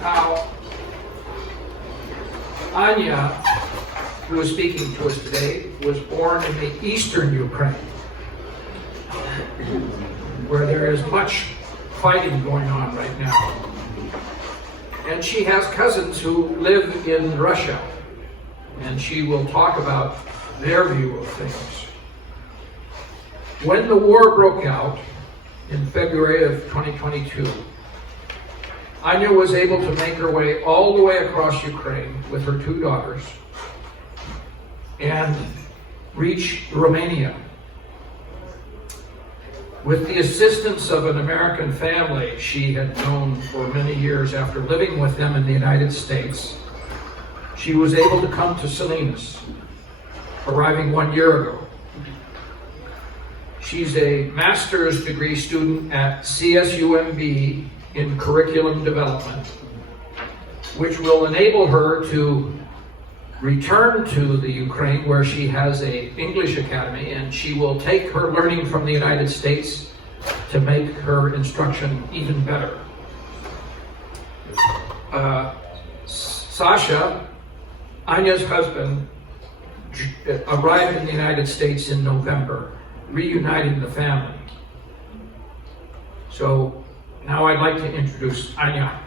Now, Anya, who is speaking to us today, was born in the eastern Ukraine, where there is much fighting going on right now. And she has cousins who live in Russia, and she will talk about their view of things. When the war broke out in February of 2022, Anya was able to make her way all the way across Ukraine with her two daughters and reach Romania. With the assistance of an American family she had known for many years after living with them in the United States, she was able to come to Salinas, arriving 1 year ago. She's a master's degree student at CSUMB in curriculum development, which will enable her to return to the Ukraine, where she has an English academy, and she will take her learning from the United States to make her instruction even better. Sasha, Anya's husband, arrived in the United States in November, reuniting the family. So now I'd like to introduce Anya.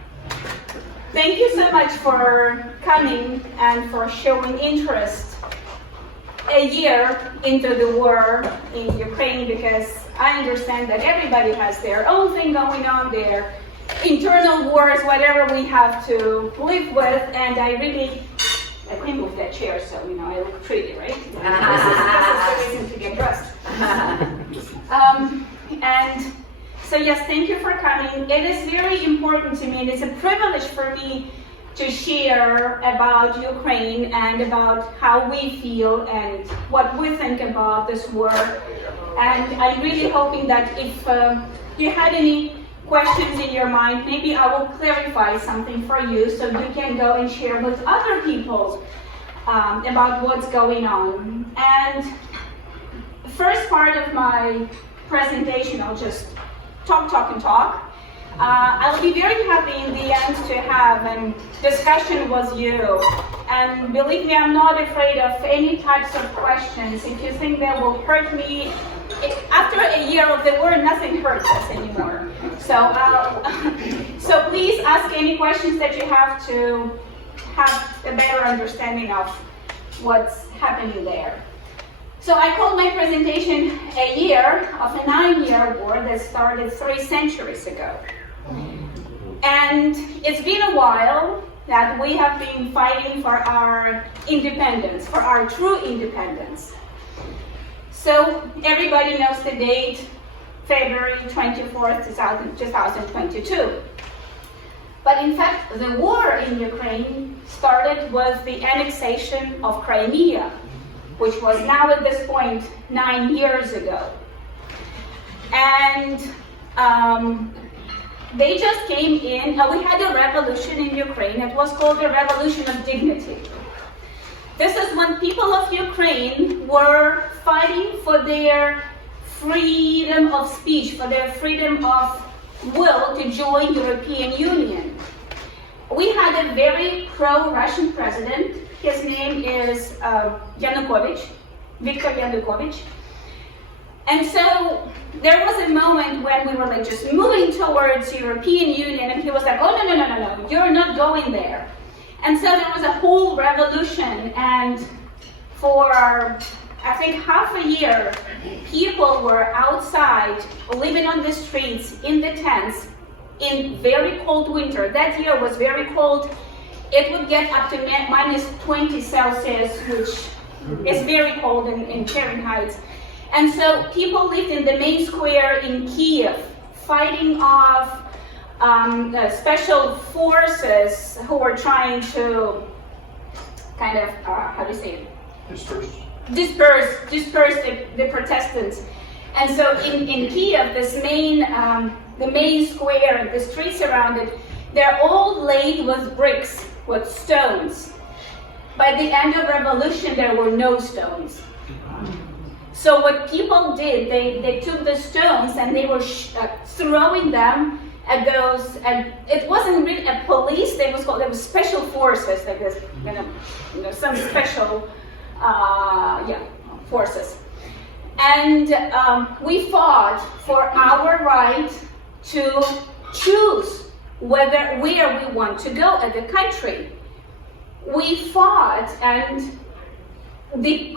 Thank you so much for coming and for showing interest a year into the war in Ukraine, because I understand that everybody has their own thing going on, their internal wars, whatever we have to live with, and I can move that chair so I look pretty, right? This is the reason to get dressed. And so yes, thank you for coming. It is very important to me, and it's a privilege for me to share about Ukraine and about how we feel and what we think about this war. And I'm really hoping that if you had any questions in your mind, maybe I will clarify something for you so you can go and share with other people about what's going on. And the first part of my presentation, I'll just talk. I'll be very happy in the end to have a discussion with you. And believe me, I'm not afraid of any types of questions. If you think they will hurt me, after a year of the war, nothing hurts us anymore. So please ask any questions that you have to have a better understanding of what's happening there. So I called my presentation a year of a 9-year war that started 3 centuries ago. And it's been a while that we have been fighting for our independence, for our true independence. So everybody knows the date, February 24th, 2022. But in fact, the war in Ukraine started with the annexation of Crimea, which was now at this point 9 years ago. And they just came in, we had a revolution in Ukraine. It was called the Revolution of Dignity. This is when people of Ukraine were fighting for their freedom of speech, for their freedom of will to join European Union. We had a very pro-Russian president. His name is Viktor Yanukovych. And so there was a moment when we were just moving towards European Union, and he was like, oh, no, you're not going there. And so there was a whole revolution, and for, I think, half a year, people were outside, living on the streets, in the tents, in very cold winter. That year was very cold. It would get up to minus 20 Celsius, which is very cold in Fahrenheit. And so people lived in the main square in Kiev, fighting off special forces who were trying to kind of, disperse the Protestants. And so in Kiev, the main square and the streets around it, they're all laid with bricks, with stones. By the end of revolution, there were no stones. So what people did, they took the stones and they were throwing them at those, and it wasn't really a police, they was special forces, like this, some special, forces. And we fought for our right to choose where we want to go as a country. We fought, and the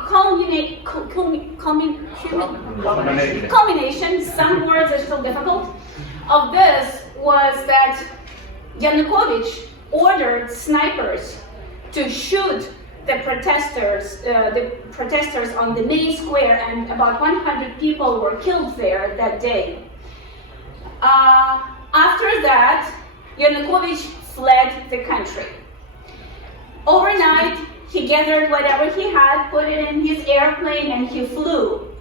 culmination, some words are still difficult, of this was that Yanukovych ordered snipers to shoot the protesters on the main square, and about 100 people were killed there that day. After that, Yanukovych fled the country. Overnight, he gathered whatever he had, put it in his airplane, and he flew.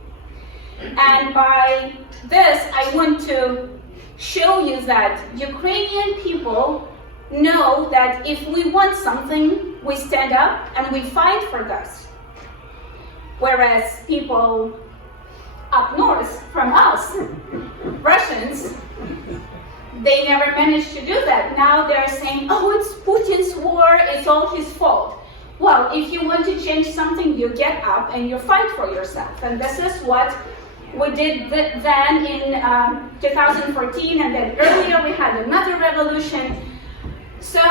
And by this, I want to show you that Ukrainian people know that if we want something, we stand up and we fight for this. Whereas people up north from us, Russians, they never managed to do that. Now they're saying, oh, it's Putin's war, it's all his fault. Well, if you want to change something, you get up and you fight for yourself. And this is what we did then in 2014, and then earlier we had another revolution. So,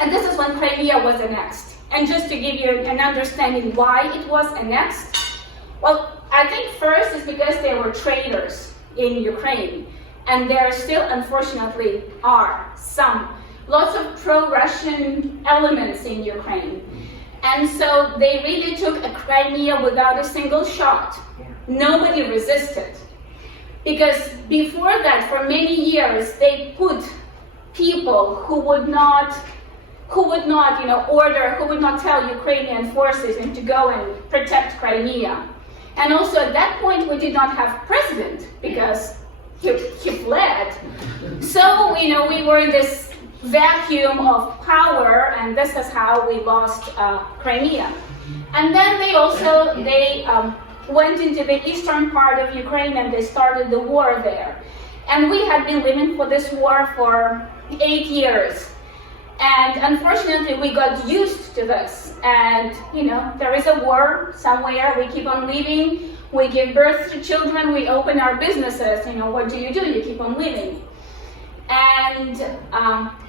and this is when Crimea was annexed. And just to give you an understanding why it was annexed, well, I think first is because there were traitors in Ukraine. And there still, unfortunately, are lots of pro-Russian elements in Ukraine. And so they really took a Crimea without a single shot. Nobody resisted. Because before that, for many years, they put people who would not tell Ukrainian forces and to go and protect Crimea. And also at that point, we did not have president because he fled. So, we were in this vacuum of power, and this is how we lost Crimea. And then they went into the eastern part of Ukraine and they started the war there. And we had been living for this war for 8 years. And unfortunately, we got used to this. And, there is a war somewhere, we keep on living, we give birth to children, we open our businesses, what do? You keep on living. And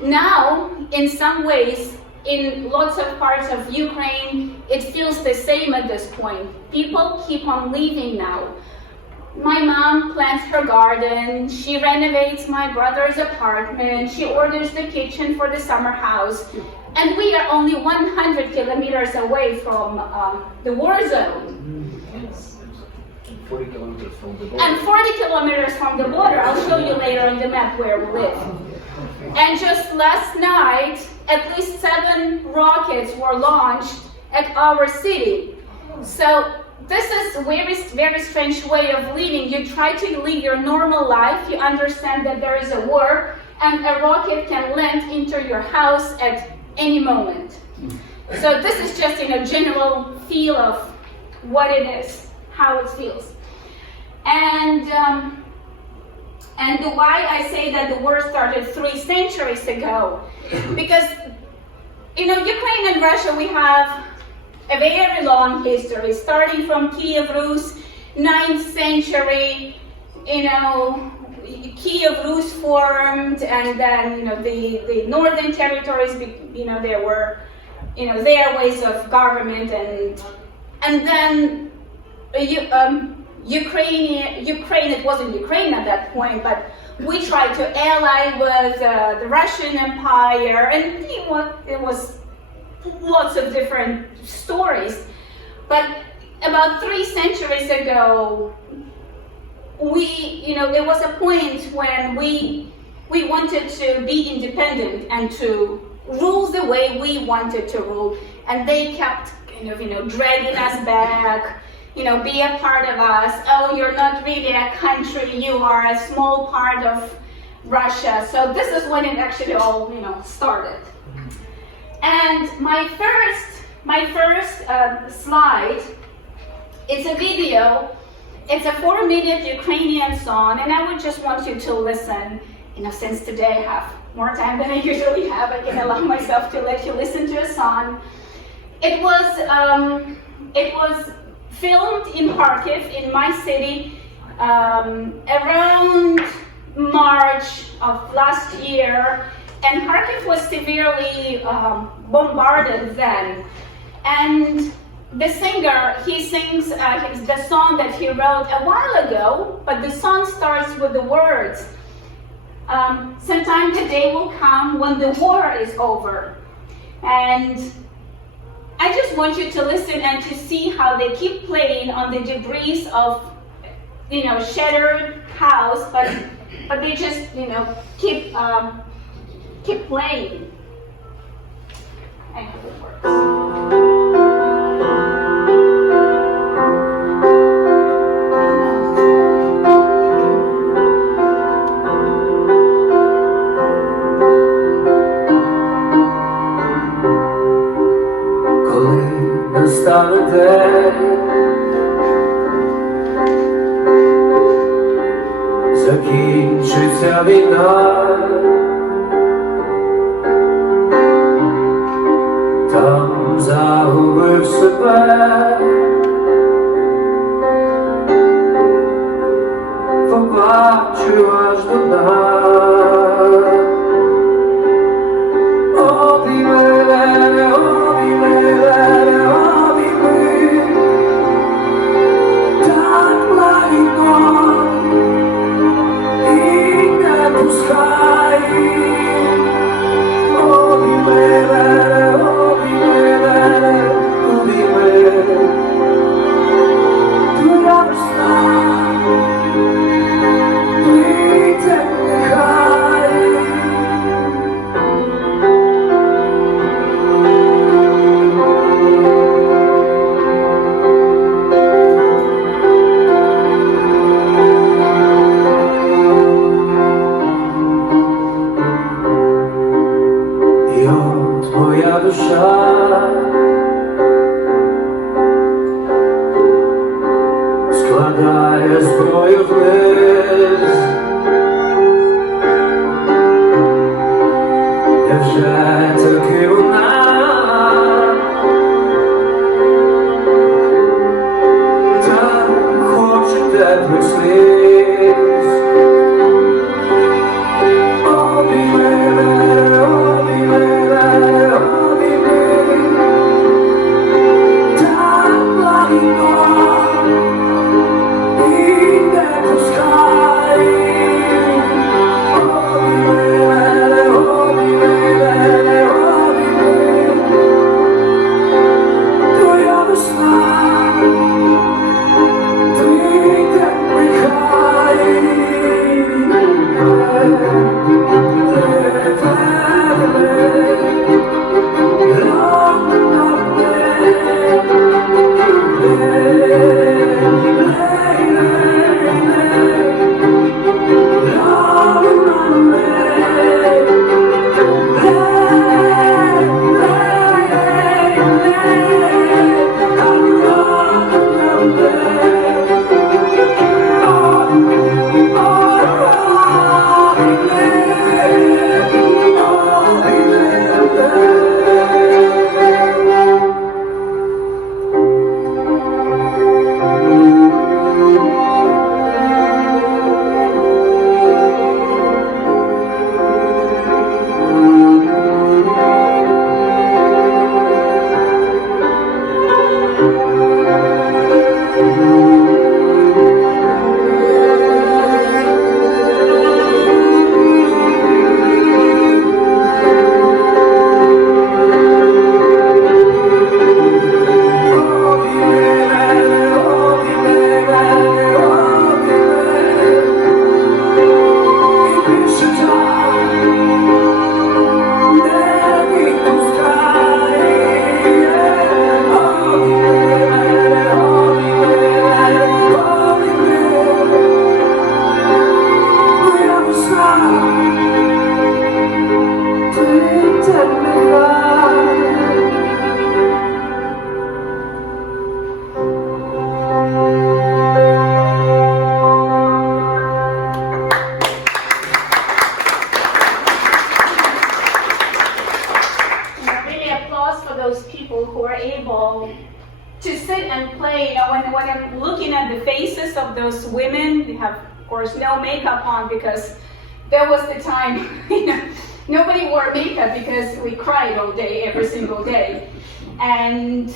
now, in some ways, in lots of parts of Ukraine, it feels the same at this point. People keep on leaving now. My mom plants her garden, she renovates my brother's apartment, she orders the kitchen for the summer house, and we are only 100 kilometers away from the war zone. 40 kilometers from the border. And 40 kilometers from the border. I'll show you later on the map where we live. And just last night, at least 7 rockets were launched at our city. So this is a very, very strange way of living. You try to live your normal life, you understand that there is a war, and a rocket can land into your house at any moment. So this is just general feel of what it is, how it feels. And why I say that the war started 3 centuries ago, because Ukraine and Russia, we have a very long history, starting from Kiev Rus, 9th century. Kiev Rus formed, and then the northern territories, there were their ways of government, and then Ukraine, it wasn't Ukraine at that point, but we tried to ally with the Russian Empire, and it was lots of different stories. But about 3 centuries ago, there was a point when we wanted to be independent and to rule the way we wanted to rule, and they kept dragging us back. Be a part of us. Oh, you're not really a country, you are a small part of Russia. So this is when it actually all, started. And my first slide, it's a video It's a 4-minute Ukrainian song, and I would just want you to listen. Since today I have more time than I usually have, I can allow myself to let you listen to a song. It was filmed in Kharkiv, in my city, around March of last year, and Kharkiv was severely bombarded then. And the singer, he sings the song that he wrote a while ago, but the song starts with the words, sometime the day will come when the war is over. And I just want you to listen and to see how they keep playing on the debris of, shattered house, but they just, keep playing. I hope it works. Настане день, закінчиться війна, там загубив себе, побачу аж до дна. Nechaj sit and play. You know, when I'm looking at the faces of those women, they have, of course, no makeup on because there was the time, you know, nobody wore makeup because we cried all day, every single day. And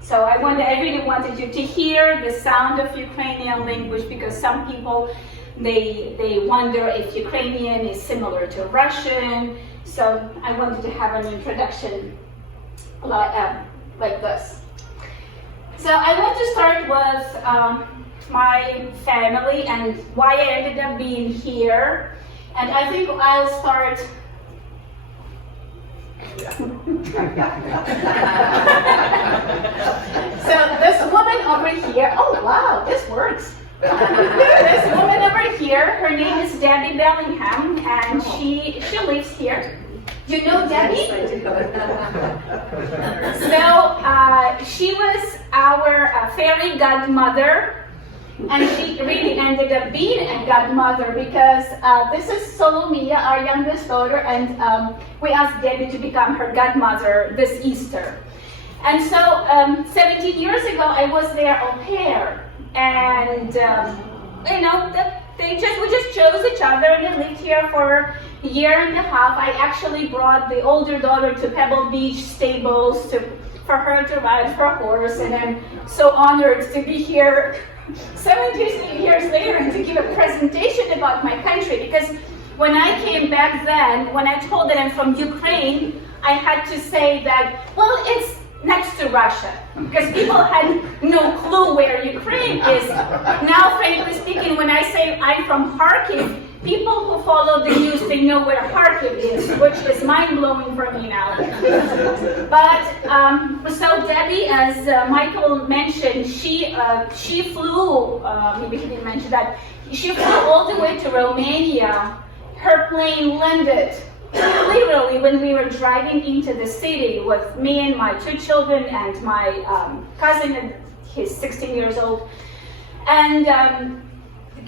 so I really wanted you to hear the sound of Ukrainian language, because some people, they wonder if Ukrainian is similar to Russian. So I wanted to have an introduction like this. So I want to start with my family and why I ended up being here. And I think I'll start. So this woman over here, oh wow, this works. This woman over here, her name is Debbie Bellingham, and she lives here. You know Debbie? So she was our fairy godmother, and she really ended up being a godmother because this is Solomia, our youngest daughter, and we asked Debbie to become her godmother this Easter. And so 17 years ago, I was their au pair, and you know, we just chose each other, and they lived here for a year and a half. I actually brought the older daughter to Pebble Beach stables for her to ride her horse, and I'm so honored to be here 17 years later and to give a presentation about my country, because when I came back then, when I told that I'm from Ukraine, I had to say that, well, it's next to Russia, because people had no clue where Ukraine is. Now, frankly speaking, when I say I'm from Kharkiv, people who follow the news, they know where Kharkiv is, which is mind-blowing for me now. But, so Debbie, as Michael mentioned, she flew, maybe he didn't mention that, she flew all the way to Romania. Her plane landed literally when we were driving into the city with me and my 2 children and my cousin, he's 16 years old. And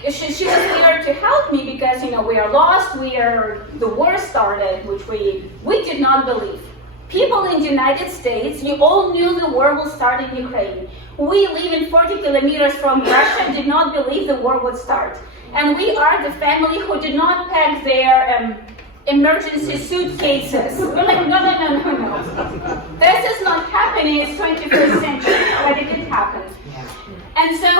she was here to help me because, you know, we are lost, the war started, which we did not believe. People in the United States, you all knew the war will start in Ukraine. We live in 40 kilometers from Russia and did not believe the war would start. And we are the family who did not pack their emergency suitcases. We're like, no. This is not happening, it's 21st century, but it did happen. And so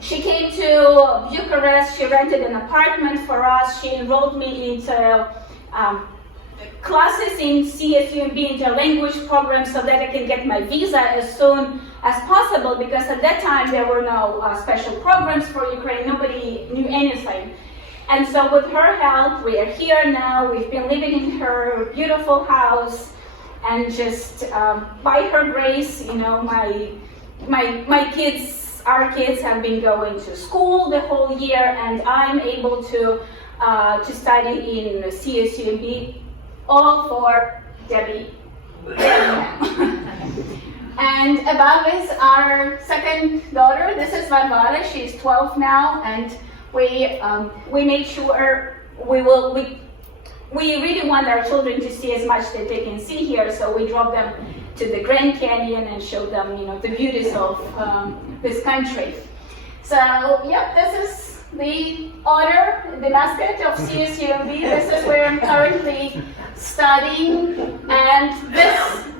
she came to Bucharest, she rented an apartment for us, she enrolled me into classes in CSUMB, into language programs, so that I can get my visa as soon as possible, because at that time there were no special programs for Ukraine, nobody knew anything. And so with her help, we are here now. We've been living in her beautiful house, and just by her grace, you know, our kids have been going to school the whole year, and I'm able to study in CSUMB, all for Debbie. And above is our second daughter. This is Varvara. She's 12 now, and we made sure we really want our children to see as much that they can see here, so we drove them to the Grand Canyon and showed them, you know, the beauties of this country. So, yep, this is the order, the basket of CSUMB. This is where I'm currently studying, and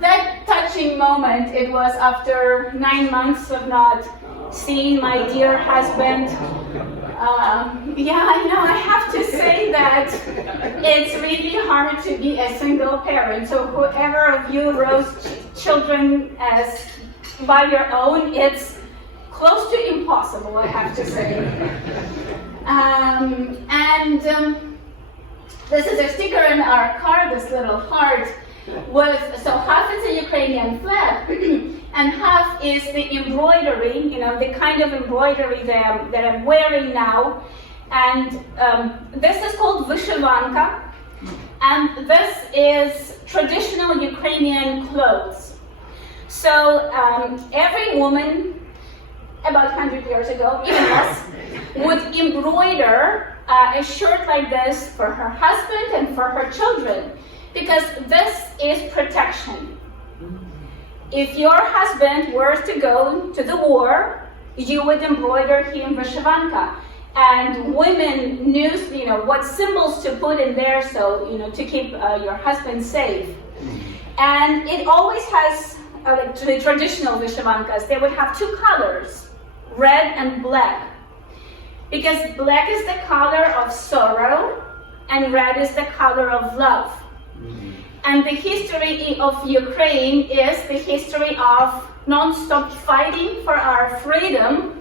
that touching moment, it was after 9 months of not seeing my dear husband. Yeah, I know, I have to say that it's really hard to be a single parent. So whoever of you raised children as by your own, it's close to impossible, I have to say. This is a sticker in our car, this little heart, so half is a Ukrainian flag, and half is the embroidery, you know, the kind of embroidery that I'm wearing now. And this is called vyshivanka, and this is traditional Ukrainian clothes. So every woman, about 100 years ago, even less, would embroider a shirt like this for her husband and for her children, because this is protection. if your husband were to go to the war, you would embroider him vyshyvanka. And women knew, what symbols to put in there, so, to keep your husband safe. And it always has, like the traditional vyshyvankas, they would have two colors, red and black. Because black is the color of sorrow, and red is the color of love. And the history of Ukraine is the history of non-stop fighting for our freedom,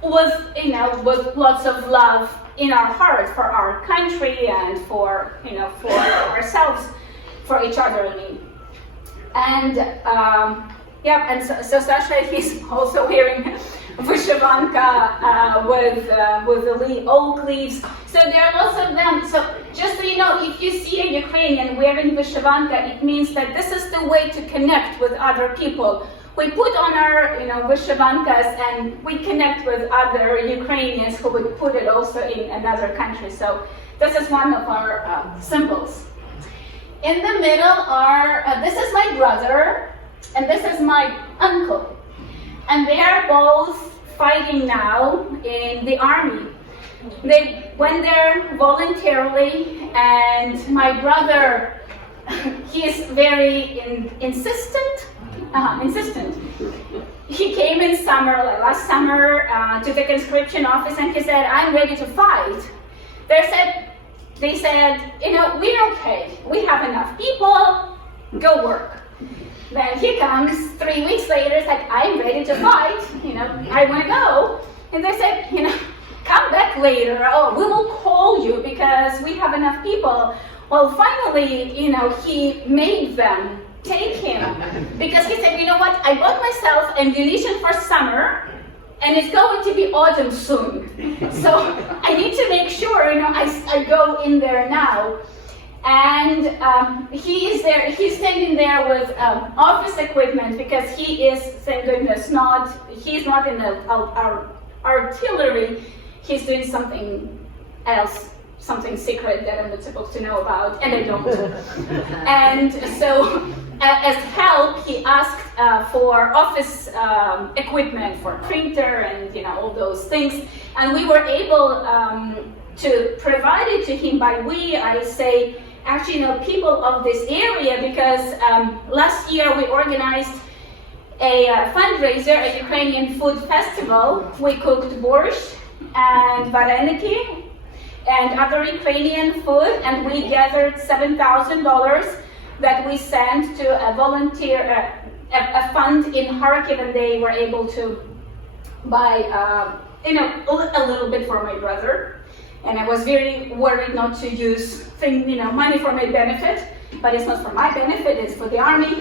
with lots of love in our heart for our country and for ourselves, for each other, I mean. And so Sasha, he's also wearing vyshyvanka with the oak leaves. So there are lots of them. So just so you know, if you see a Ukrainian wearing vyshyvanka, it means that this is the way to connect with other people. We put on our, vyshyvankas, and we connect with other Ukrainians who would put it also in another country. So this is one of our symbols. In the middle are, this is my brother, and this is my uncle. And they are both fighting now in the army. They went there voluntarily, and my brother, he is very insistent. He came in last summer, to the conscription office, and he said, "I'm ready to fight." They said, we're okay. We have enough people. Go work. Then he comes 3 weeks later. It's like, "I'm ready to fight. I want to go." And they said, "Come back later. Oh, we will call you because we have enough people." Well, finally, he made them take him, because he said, "What? I bought myself ammunition for summer, and it's going to be autumn soon. So I need to make sure, I go in there now." And he is there. He's standing there with office equipment, because he is, thank goodness, he's not in our artillery. He's doing something else, something secret that I'm not supposed to know about, and I don't. And so, as help, he asked for office equipment, for printer, and all those things. And we were able to provide it to him. By we, I say, actually, people of this area, because last year we organized a fundraiser, a Ukrainian food festival. We cooked borscht and vareniki and other Ukrainian food, and we gathered $7,000 that we sent to a volunteer, a fund in Kharkiv, and they were able to buy, a little bit for my brother. And I was very worried not to use money for my benefit, but it's not for my benefit, it's for the army.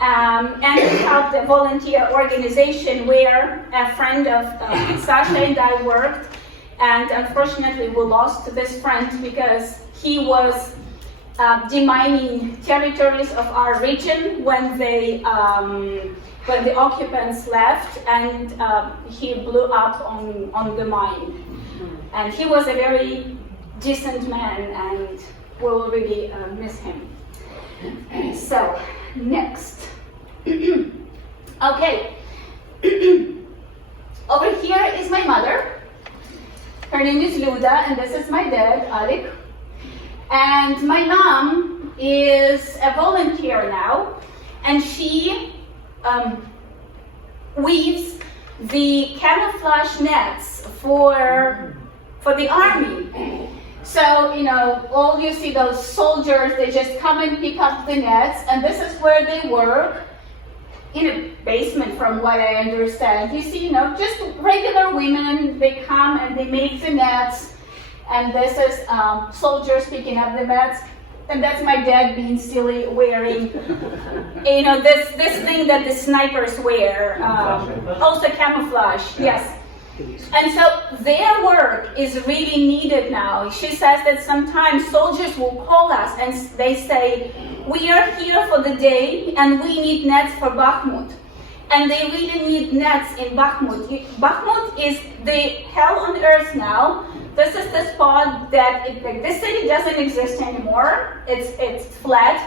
And we helped a volunteer organization where a friend of Sasha and I worked, and unfortunately we lost this friend because he was demining territories of our region when the occupants left, and he blew up on the mine. And he was a very decent man, and we'll really miss him. So, next. Okay. Over here is my mother. Her name is Luda, and this is my dad, Alec. And my mom is a volunteer now, and she weaves the camouflage nets for the army. So, all you see those soldiers, they just come and pick up the nets, and this is where they work, in a basement from what I understand. You see, just regular women, they come and they make the nets, and this is soldiers picking up the nets, and that's my dad being silly, wearing, this thing that the snipers wear, also camouflage, yes. And so their work is really needed now. She says that sometimes soldiers will call us and they say, "We are here for the day and we need nets for Bakhmut." And they really need nets in Bakhmut. Bakhmut is the hell on earth now. This is the spot that this city doesn't exist anymore. It's flat.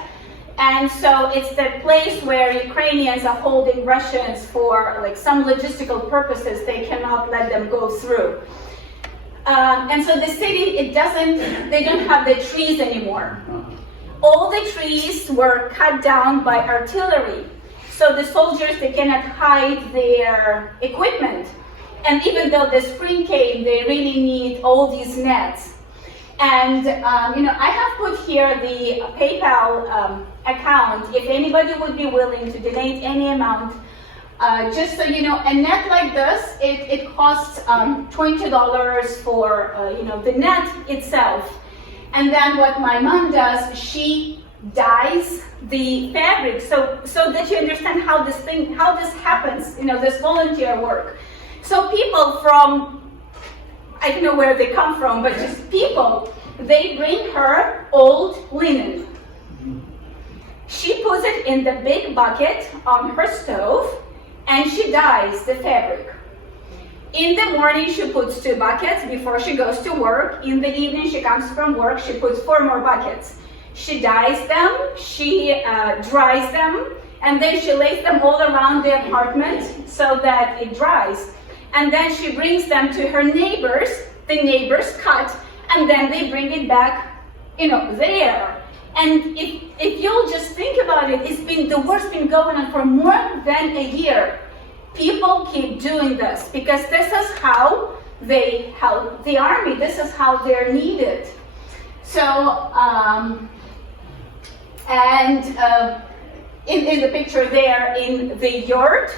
And so it's the place where Ukrainians are holding Russians for like some logistical purposes. They cannot let them go through. And so the city, they don't have the trees anymore. All the trees were cut down by artillery. So the soldiers, they cannot hide their equipment. And even though the spring came, they really need all these nets. And I have put here the PayPal account. If anybody would be willing to donate any amount, just so you know, a net like this, it costs $20 for the net itself. And then what my mom does, she dyes the fabric, so that you understand how this happens. This volunteer work. So people from, I don't know where they come from, but just people, they bring her old linen. She puts it in the big bucket on her stove, and she dyes the fabric. In the morning, she puts 2 buckets before she goes to work. In the evening, she comes from work, she puts 4 more buckets. She dyes them, she dries them, and then she lays them all around the apartment so that it dries. And then she brings them to her neighbors, the neighbors cut, and then they bring it back, there. And if you'll just think about it, the war's been going on for more than a year. People keep doing this because this is how they help the army. This is how they're needed. So, in the picture there, in the yurt,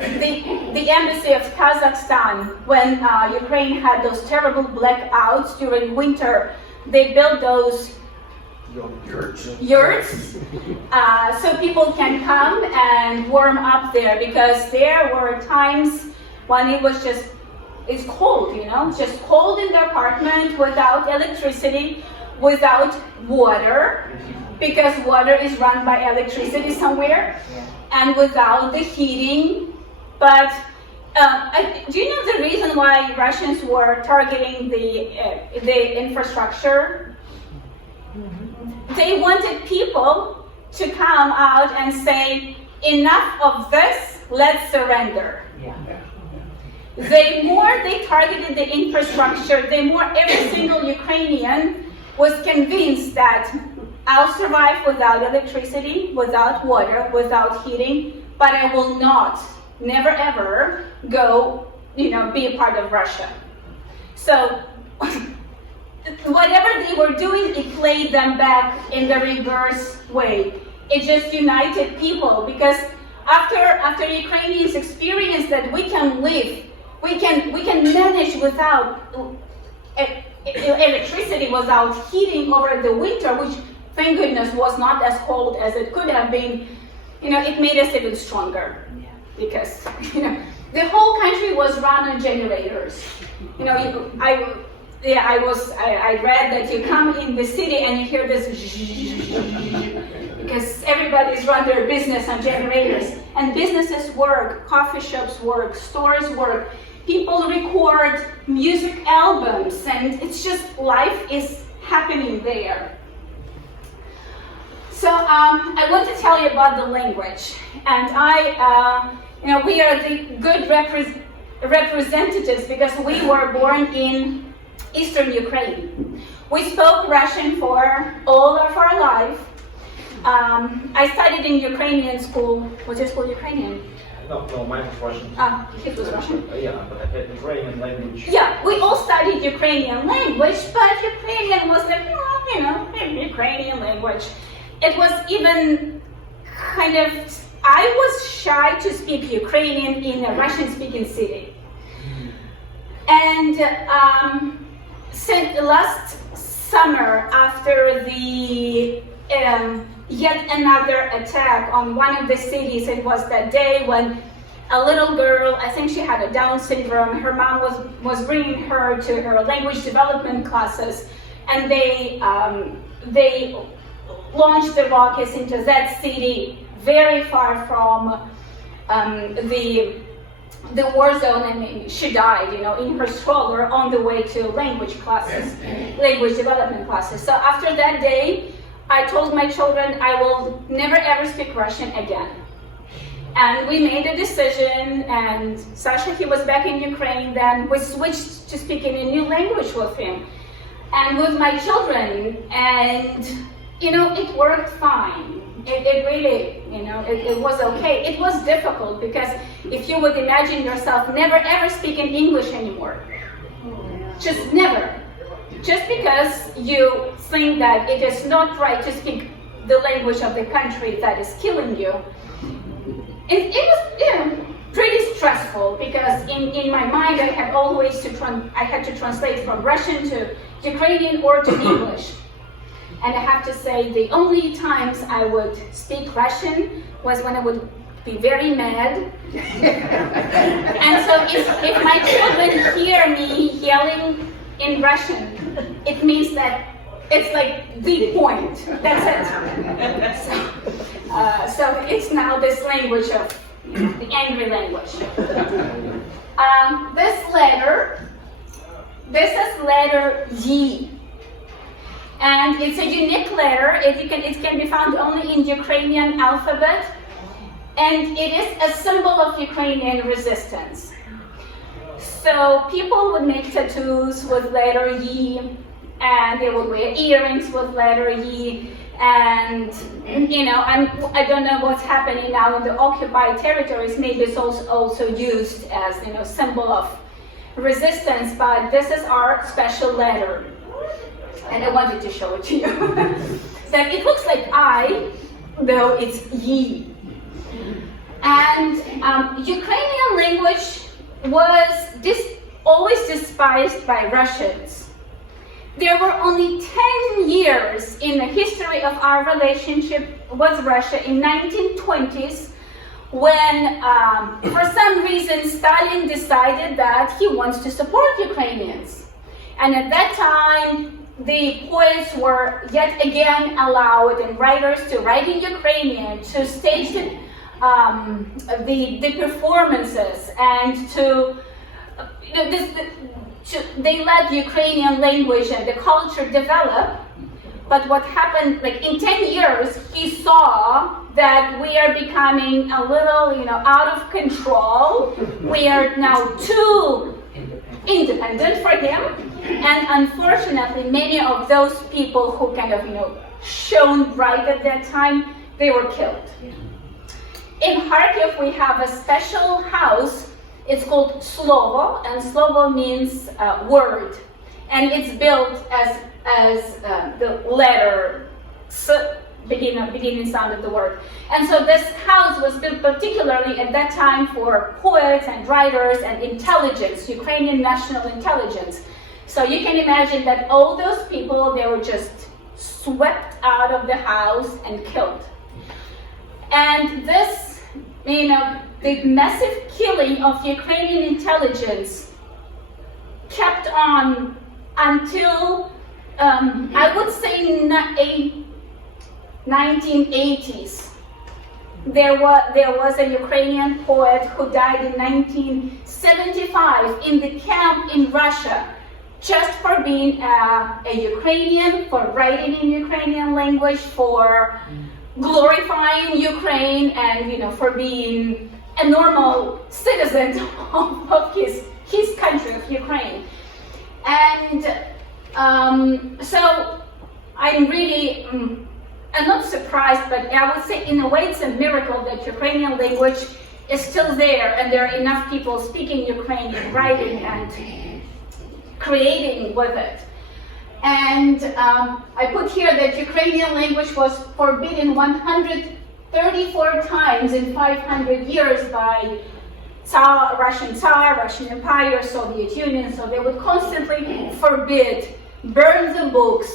the embassy of Kazakhstan, when Ukraine had those terrible blackouts during winter, they built those yurts, so people can come and warm up there, because there were times when it's cold, just cold in the apartment, without electricity, without water, because water is run by electricity somewhere, and without the heating. But do you know the reason why Russians were targeting the infrastructure? They wanted people to come out and say, enough of this, let's surrender. The more they targeted the infrastructure, the more every single Ukrainian was convinced that I'll survive without electricity, without water, without heating, but I will never ever go, be a part of Russia. So whatever they were doing, it played them back in the reverse way. It just united people, because after Ukrainians experienced that we can live, we can manage without electricity, without heating over the winter, which thank goodness was not as cold as it could have been, it made us even stronger. Because the whole country was run on generators. I read that you come in the city and you hear this because everybody's run their business on generators. And businesses work, coffee shops work, stores work, people record music albums, and it's just life is happening there. So I want to tell you about the language. And we are the good representatives because we were born in Eastern Ukraine. We spoke Russian for all of our life. I studied in Ukrainian school. Was your school Ukrainian? No, mine was Russian. It was Russian? Yeah, but I had Ukrainian language. Yeah, we all studied Ukrainian language, but Ukrainian was Ukrainian language. It was even kind of, I was shy to speak Ukrainian in a Russian-speaking city. And since last summer, after the yet another attack on one of the cities, it was that day when a little girl, I think she had a Down syndrome, her mom was bringing her to her language development classes, and they launched the rockets into that city, very far from the the war zone, and she died, in her stroller on the way to language classes, language development classes. So after that day, I told my children I will never ever speak Russian again. And we made a decision, and Sasha, he was back in Ukraine, then we switched to speaking a new language with him and with my children, and it worked fine. It really, it was okay. It was difficult because if you would imagine yourself never ever speaking English anymore, just never, just because you think that it is not right to speak the language of the country that is killing you. It was pretty stressful because in my mind I had always I had to translate from Russian to Ukrainian or to English. And I have to say, the only times I would speak Russian was when I would be very mad. And so if my children hear me yelling in Russian, it means that it's like the point. That's it. So it's now this language of the angry language. This is letter Y. And it's a unique letter. It can be found only in Ukrainian alphabet. And it is a symbol of Ukrainian resistance. So people would make tattoos with letter Y, and they would wear earrings with letter Y. And, I don't know what's happening now in the occupied territories. Maybe it's also used as, symbol of resistance, but this is our special letter. And I wanted to show it to you. That it looks like I, though it's Y. And Ukrainian language was always despised by Russians. There were only 10 years in the history of our relationship with Russia in 1920s when, for some reason, Stalin decided that he wants to support Ukrainians. And at that time, the poets were yet again allowed, and writers, to write in Ukrainian, to stage the performances, and they let Ukrainian language and the culture develop. But what happened, in 10 years, he saw that we are becoming a little, out of control. We are now too independent for him. And unfortunately, many of those people who kind of, shone bright at that time, they were killed. In Kharkiv, we have a special house. It's called Slovo, and Slovo means word. And it's built as the letter S, beginning sound of the word. And so this house was built particularly at that time for poets and writers and intelligence, Ukrainian national intelligence. So you can imagine that all those people, they were just swept out of the house and killed. And this, the massive killing of Ukrainian intelligence kept on until, I would say, 1980s. There was a Ukrainian poet who died in 1975 in the camp in Russia, just for being a Ukrainian, for writing in Ukrainian language, for glorifying Ukraine, and for being a normal citizen of his country, of Ukraine. And so I'm really, I'm not surprised, but I would say in a way it's a miracle that Ukrainian language is still there, and there are enough people speaking Ukrainian, writing and creating with it. And I put here that Ukrainian language was forbidden 134 times in 500 years by Tsar, Russian Empire, Soviet Union. So they would constantly forbid, burn the books,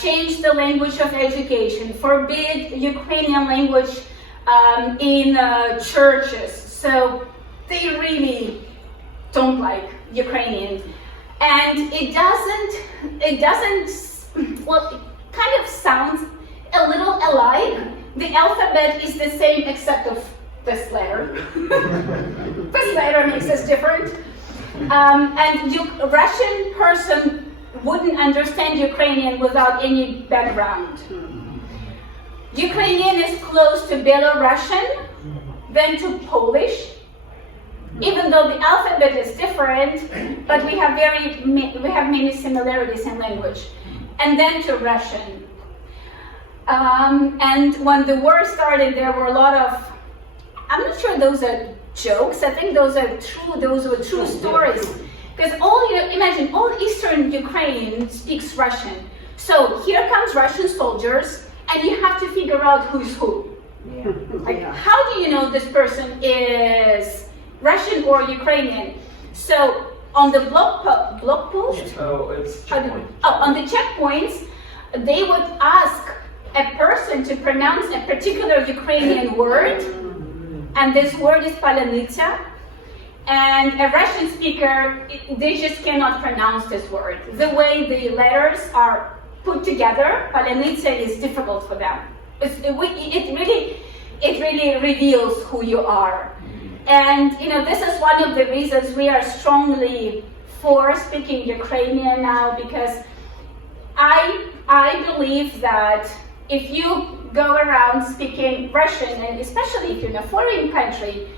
change the language of education, forbid Ukrainian language in churches. So they really don't like Ukrainian. And it doesn't, well, it kind of sounds a little alike. The alphabet is the same except of this letter. this letter makes us different. And Russian person wouldn't understand Ukrainian without any background. Ukrainian is close to Belarusian than to Polish, even though the alphabet is different, but we have many similarities in language. And then to Russian. And when the war started, there were a lot of, I'm not sure those are jokes. I think those were true stories. Because imagine all Eastern Ukraine speaks Russian. So here comes Russian soldiers, and you have to figure out who's who. Yeah. Like, how do you know this person is Russian or Ukrainian? So on the block post, It's checkpoint. on the checkpoints, they would ask a person to pronounce a particular Ukrainian word, and this word is palanitsa. And a Russian speaker, they just cannot pronounce this word. The way the letters are put together, palanitsa is difficult for them. It really reveals who you are. And this is one of the reasons we are strongly for speaking Ukrainian now, because I believe that if you go around speaking Russian, and especially if you're in a foreign country,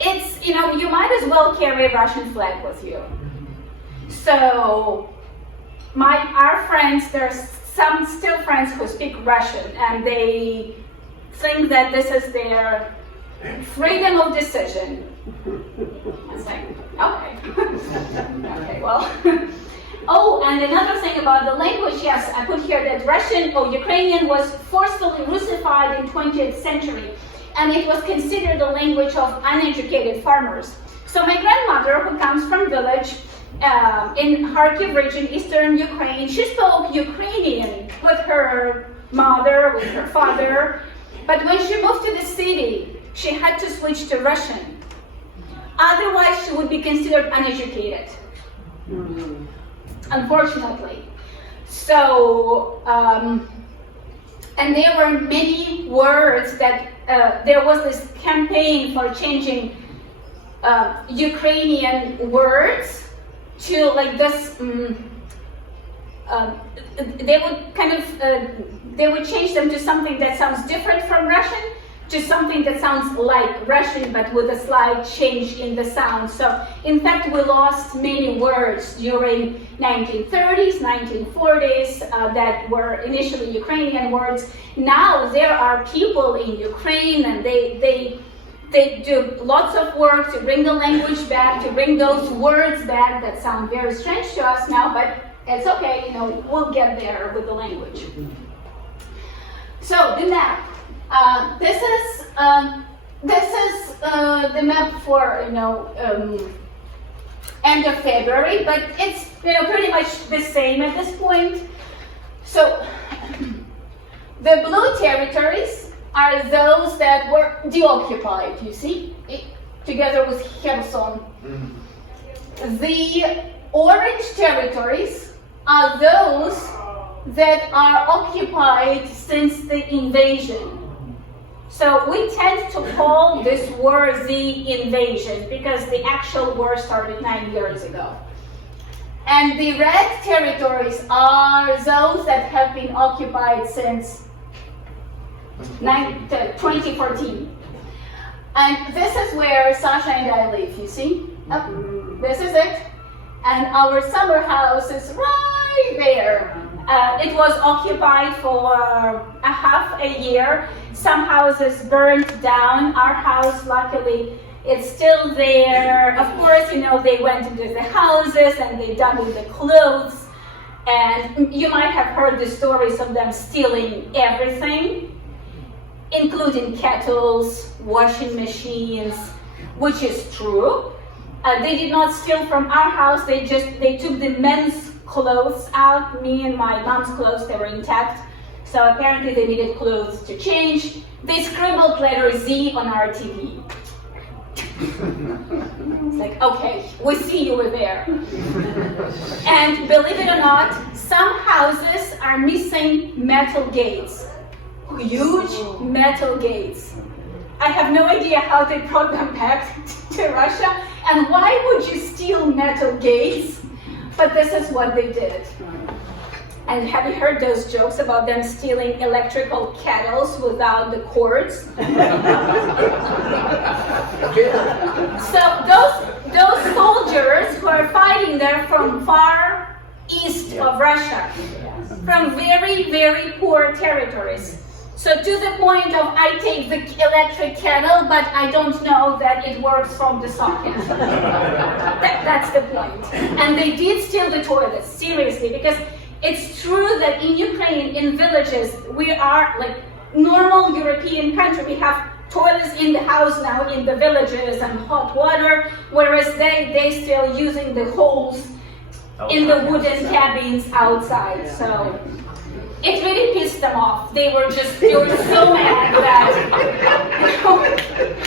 it's, you might as well carry a Russian flag with you. So our friends, there's some still friends who speak Russian, and they think that this is their freedom of decision. It's like, okay. Okay, well. Oh, and another thing about the language, yes, I put here that Russian or Ukrainian was forcefully Russified in 20th century, and it was considered the language of uneducated farmers. So my grandmother, who comes from village in Kharkiv region, eastern Ukraine, she spoke Ukrainian with her mother, with her father, but when she moved to the city, she had to switch to Russian. Otherwise, she would be considered uneducated. Unfortunately. So, and there were many words that, there was this campaign for changing Ukrainian words to like this, they would change them to something that sounds different from Russian, to something that sounds like Russian, but with a slight change in the sound. So, in fact, we lost many words during 1930s, 1940s that were initially Ukrainian words. Now there are people in Ukraine, and they do lots of work to bring the language back, to bring those words back that sound very strange to us now, but it's okay, we'll get there with the language. So, the map. This is the map for end of February, but it's pretty much the same at this point. So the blue territories are those that were deoccupied. You see, together with Kherson. The orange territories are those that are occupied since the invasion. So we tend to call this war the invasion because the actual war started 9 years ago. And the red territories are those that have been occupied since 2014. And this is where Sasha and I live, you see? This is it. And our summer house is right there. It was occupied for a half a year. Some houses burned down. Our house, luckily, it's still there. Of course, they went into the houses and they dug in the clothes. And you might have heard the stories of them stealing everything, including kettles, washing machines, which is true. They did not steal from our house. They took the men's clothes out. Me and my mom's clothes, they were intact. So apparently they needed clothes to change. They scribbled letter Z on our TV. It's like, okay, we see you were there. And believe it or not, some houses are missing metal gates. Huge metal gates. I have no idea how they brought them back to Russia, and why would you steal metal gates? But this is what they did. And have you heard those jokes about them stealing electrical kettles without the cords? So those soldiers who are fighting there from far east of Russia, from very, very poor territories. So to the point of I take the electric kettle, but I don't know that it works from the socket. That's the point. And they did steal the toilets, seriously, because it's true that in Ukraine, in villages, we are like normal European country. We have toilets in the house now in the villages and hot water, whereas they still using the holes in the wooden cabins outside. So it really pissed them off. They were so mad that,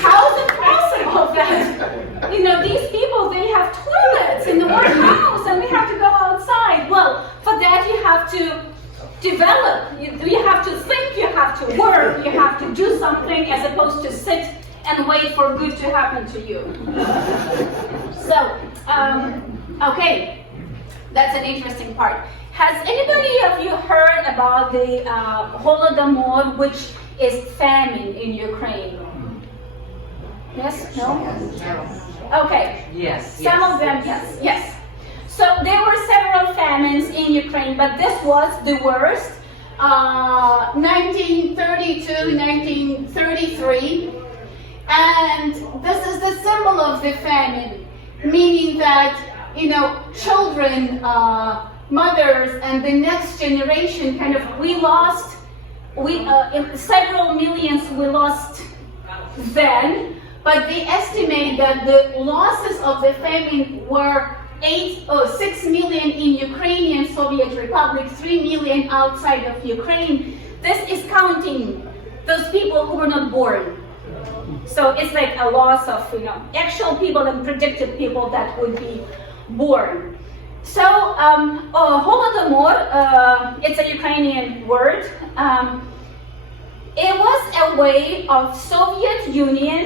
how is it possible that, these people, they have toilets in our house and we have to go outside. Well, for that you have to develop, you have to think, you have to work, you have to do something as opposed to sit and wait for good to happen to you. So, okay, that's an interesting part. Has anybody of you heard about the Holodomor, which is famine in Ukraine? Yes? No? Okay. Yes. Some of them, yes. So there were several famines in Ukraine, but this was the worst. 1932, 1933. And this is the symbol of the famine, meaning that, children, mothers, and the next generation we lost, several millions we lost then, but they estimate that the losses of the famine were 6 million in Ukrainian Soviet Republic, 3 million outside of Ukraine. This is counting those people who were not born. So it's like a loss of actual people and predicted people that would be born. So Holodomor, it's a Ukrainian word. It was a way of Soviet Union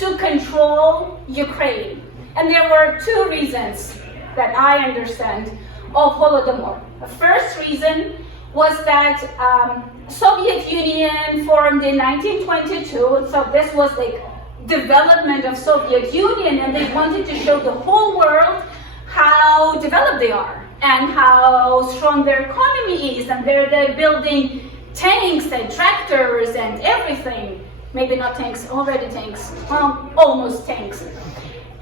to control Ukraine. And there were two reasons that I understand of Holodomor. The first reason was that Soviet Union formed in 1922, so this was like development of Soviet Union, and they wanted to show the whole world how developed they are and how strong their economy is, and they're building tanks and tractors and everything. Maybe not tanks, already tanks, well, almost tanks.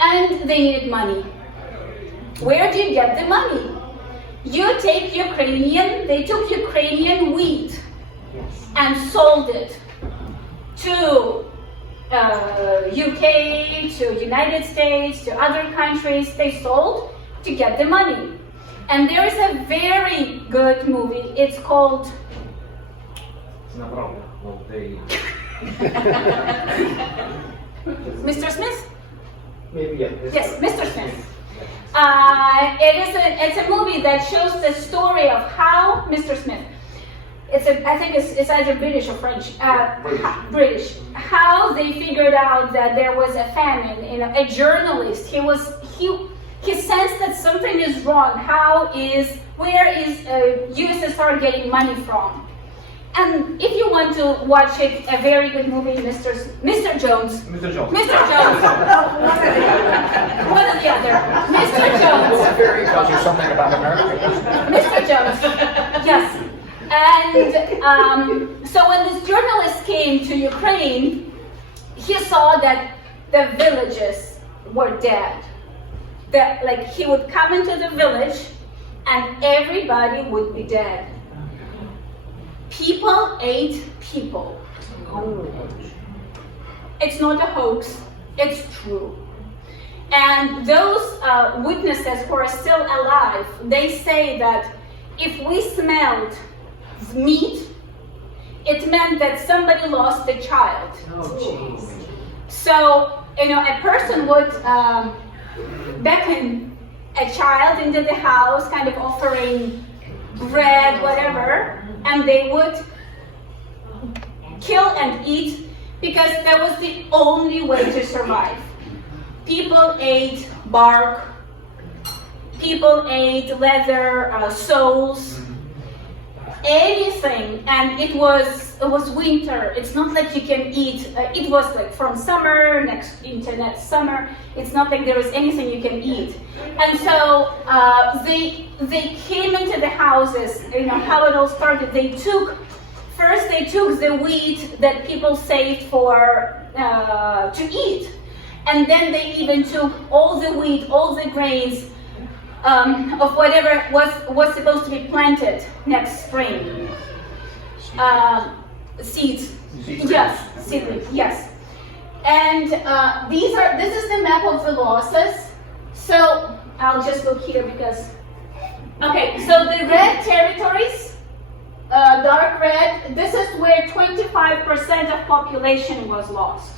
And they needed money. Where do you get the money? You take they took Ukrainian wheat and sold it to UK, to United States, to other countries. They sold to get the money. And there is a very good movie. It's called Mr. Smith? Maybe, yeah. Yes, Mr. Smith. It's a movie that shows the story of how Mr. Smith, I think it's either British or French, British, how they figured out that there was a famine. A journalist, he sensed that something is wrong. Where is USSR getting money from? And if you want to watch it, a very good movie, Mr. Jones. Mr. Jones. Mr. Jones. One or the other. Mr. Jones. Tells you something about America. Mr. Jones. Yes. And so when this journalist came to Ukraine, he saw that the villages were dead. He would come into the village and everybody would be dead. People ate people. It's not a hoax, it's true. And those witnesses who are still alive, they say that if we smelled meat, it meant that somebody lost a child. So, a person would beckon a child into the house, kind of offering bread, whatever, and they would kill and eat because that was the only way to survive. People ate bark, people ate leather, soles, anything, and it was winter. It's not like you can eat. It was like from summer into next summer. It's not like there is anything you can eat. And so they came into the houses. You know how it all started. They took the wheat that people saved for to eat, and then they even took all the wheat, all the grains. Of whatever was supposed to be planted next spring. Seeds. Yes, seedlings, yes. And this is the map of the losses. So I'll just look here because, okay, so the red territories, dark red, this is where 25% of population was lost.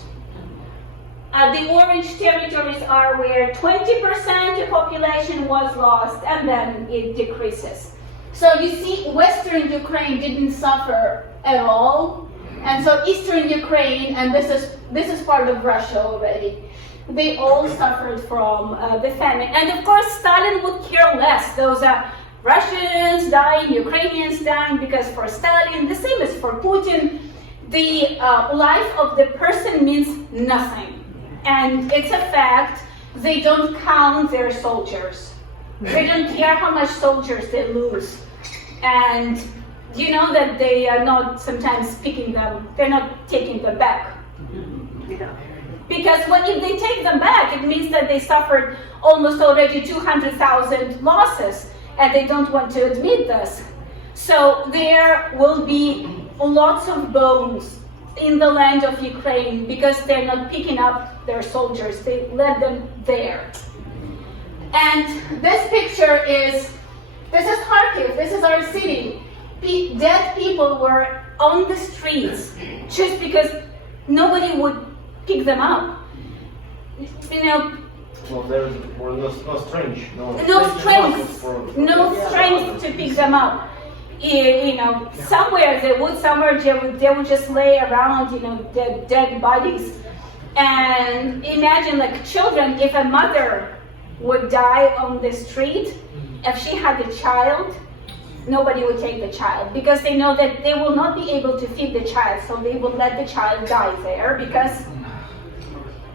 The orange territories are where 20% of population was lost, and then it decreases. So you see, Western Ukraine didn't suffer at all, and so Eastern Ukraine, and this is part of Russia already, they all suffered from the famine. And of course, Stalin would care less. Those are Russians dying, Ukrainians dying, because for Stalin, the same as for Putin, the life of the person means nothing. And it's a fact, they don't count their soldiers. They don't care how much soldiers they lose. And you know that they are not sometimes picking them, they're not taking them back. Because if they take them back, it means that they suffered almost already 200,000 losses, and they don't want to admit this. So there will be lots of bones in the land of Ukraine because they're not picking up their soldiers, they let them there. And this picture this is Kharkiv, this is our city. Dead people were on the streets just because nobody would pick them up. You know, Well, there were no strength. No strength to pick them up. You know, somewhere they would just lay around, you know, dead bodies. And imagine, like, children, if a mother would die on the street, if she had a child, nobody would take the child because they know that they will not be able to feed the child, so they will let the child die there because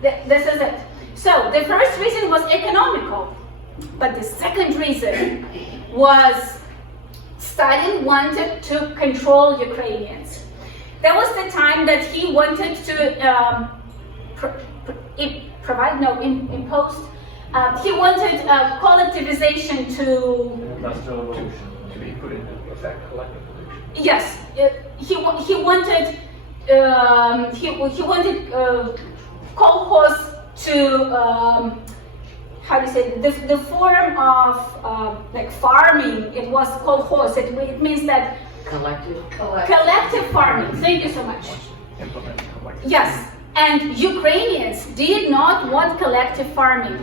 this is it. So the first reason was economical, but the second reason was Stalin wanted to control Ukrainians. That was the time that he wanted to impose. He wanted collectivization to. Industrial revolution. To be put into effect collectively. Yes, he wanted kolkhoz to how do you say the form of like farming. It was kolkhoz. It means that collective farming. Thank you so much. Implement collective. Yes, and Ukrainians did not want collective farming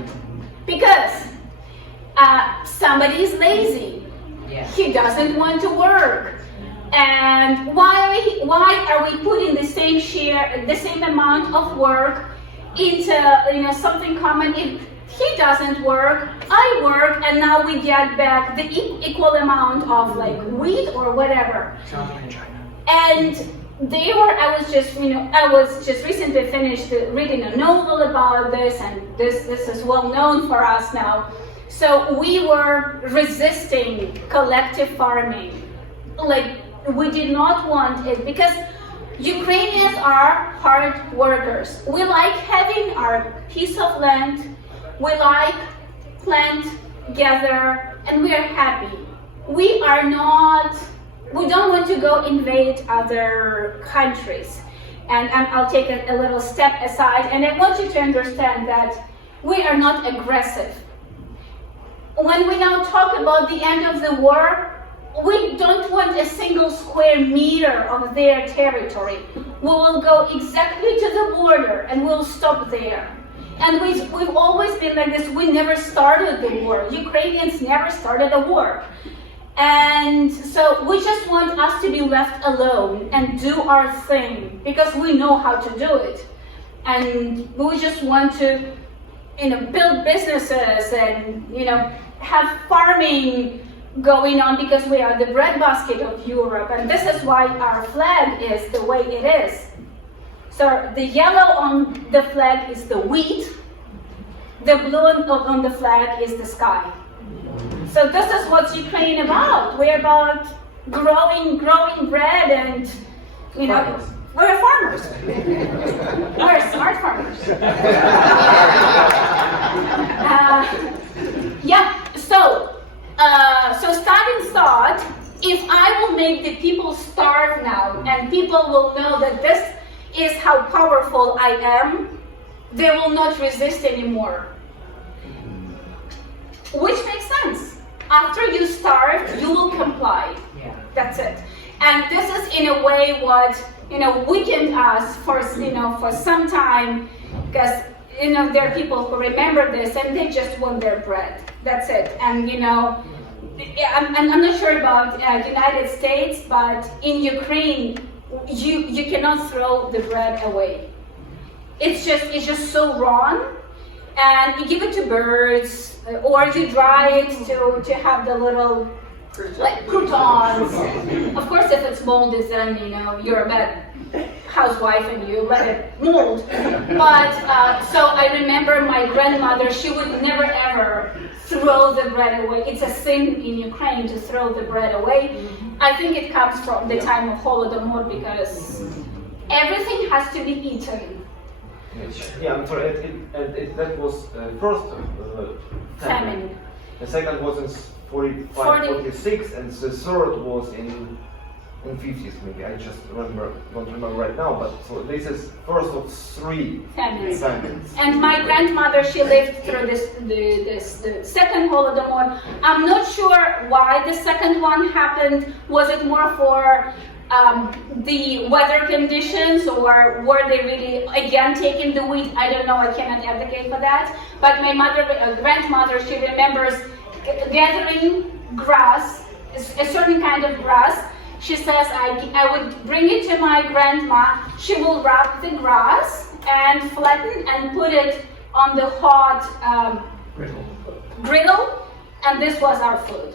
because somebody is lazy. He doesn't want to work. And why are we putting the same amount of work into something common? If he doesn't work, I work, and now we get back the equal amount of like wheat or whatever. And I was just recently finished reading a novel about this, and this is well known for us now. So we were resisting collective farming. Like, we did not want it because Ukrainians are hard workers. We like having our piece of land. We like plant, gather, and we are happy. We don't want to go invade other countries. And I'll take a little step aside, and I want you to understand that we are not aggressive. When we now talk about the end of the war, we don't want a single square meter of their territory. We will go exactly to the border and we'll stop there. And we've always been like this. We never started the war. Ukrainians never started a war. And so we just want us to be left alone and do our thing because we know how to do it. And we just want to build businesses and, have farming going on because we are the breadbasket of Europe. And this is why our flag is the way it is. So the yellow on the flag is the wheat. The blue on the flag is the sky. So this is what's Ukraine about. We're about growing bread and, we're farmers. We're smart farmers. So Stalin thought, if I will make the people starve now, and people will know that this is how powerful I am, they will not resist anymore. Which makes sense. After you starve, you will comply. That's it. And this is in a way what weakened us for some time, because there are people who remember this and they just want their bread. That's it. And I'm not sure about United States, but in Ukraine, you cannot throw the bread away. It's just so wrong, and you give it to birds, or you dry it to have the little croutons. Of course, if it's molded, then you're a bad housewife and you let it mold. But so I remember my grandmother; she would never ever throw the bread away. It's a sin in Ukraine to throw the bread away. I think it comes from the time of Holodomor, because everything has to be eaten. Yeah, I'm sorry. That was first Famine. The second was in 45, 46, and the third was in 50s maybe. I just don't remember right now. But so this is first of three Famines. famines. And my grandmother, she lived through the second Holodomor. I'm not sure why the second one happened. Was it more for the weather conditions, or were they really again taking the wheat? I don't know. I cannot advocate for that. But my grandmother, she remembers gathering grass, a certain kind of grass. She says, I would bring it to my grandma. She will wrap the grass and flatten and put it on the hot griddle, and this was our food.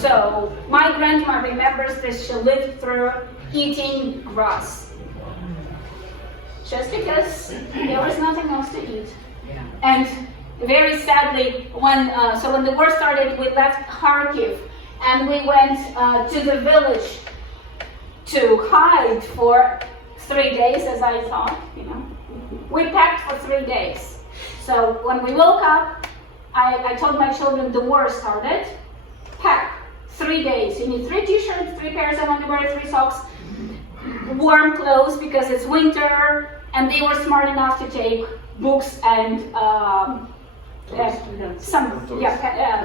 So my grandma remembers this. She lived through eating grass, just because there was nothing else to eat. And very sadly, when the war started, we left Kharkiv. And we went to the village to hide for 3 days, as I thought, We packed for 3 days. So when we woke up, I told my children the war started. Pack 3 days. You need 3 t-shirts, 3 pairs of underwear, 3 socks, warm clothes because it's winter. And they were smart enough to take books and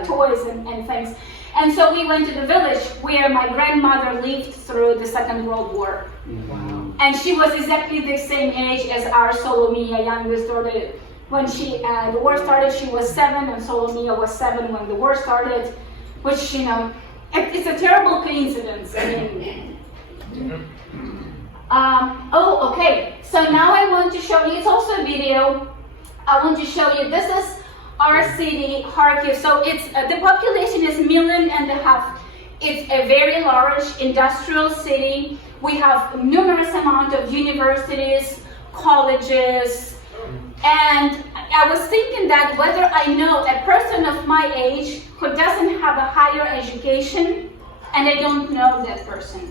toys and things. And so we went to the village where my grandmother lived through the Second World War. Wow. And she was exactly the same age as our Solomia, youngest daughter. When the war started, she was 7, and Solomia was 7 when the war started, which, it's a terrible coincidence. I mean, okay. So now I want to show you, it's also a video. I want to show you, this is our city, Kharkiv. So it's the population is 1.5 million. It's a very large industrial city. We have numerous amount of universities, colleges, and I was thinking that whether I know a person of my age who doesn't have a higher education, and I don't know that person.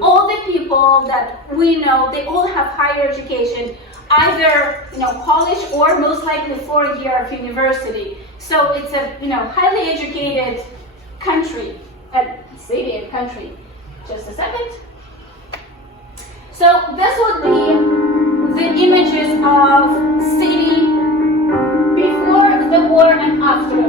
All the people that we know, they all have higher education. Either college or most likely 4 year of university. So it's a highly educated country, city and country. Just a second. So this would be the images of city before the war and after.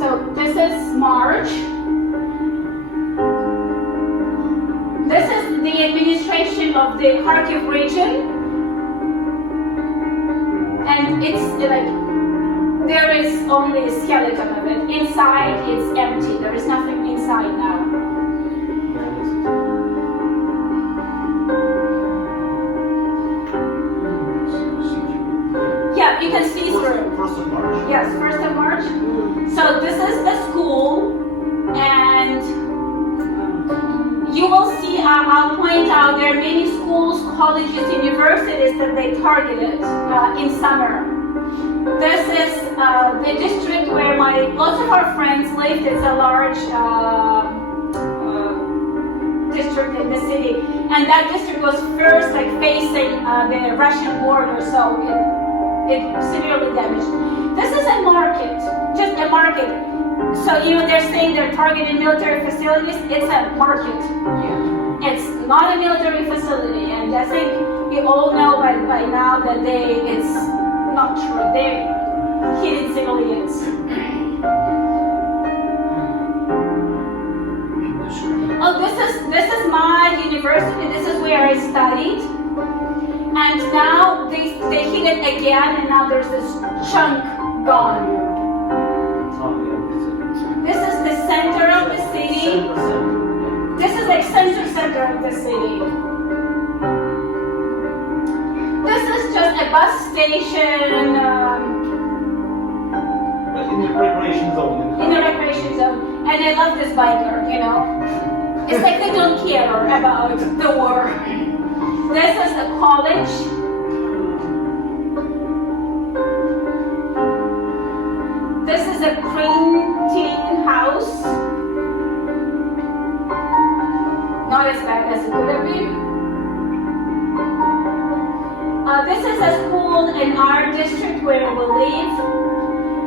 So this is March. This is the administration of the Kharkiv region, and it's like there is only a skeleton of it. Inside, it's empty. There is nothing inside now. you can see through. 1st of March. Yes, 1st of March. So this is the school, and you will see, I'll point out, there are many schools, colleges, universities that they targeted in summer. This is the district where lots of our friends lived. It's a large district in the city, and that district was first facing the Russian border, so it severely damaged. This is a market, just a market. So they're saying they're targeting military facilities. It's a market. It's not a military facility, and I think we all know by now that it's not true. They're hitting civilians. Oh, this is my university. This is where I studied, and now they hit it again, and now there's this chunk gone. This is the center of the city. This is like center of the city. This is just a bus station. In the recreation zone. In the recreation zone. And I love this biker, It's like they don't care about the war. This is a college. This is a printing house. Not as bad as it could have been. This is a school in our district where we live.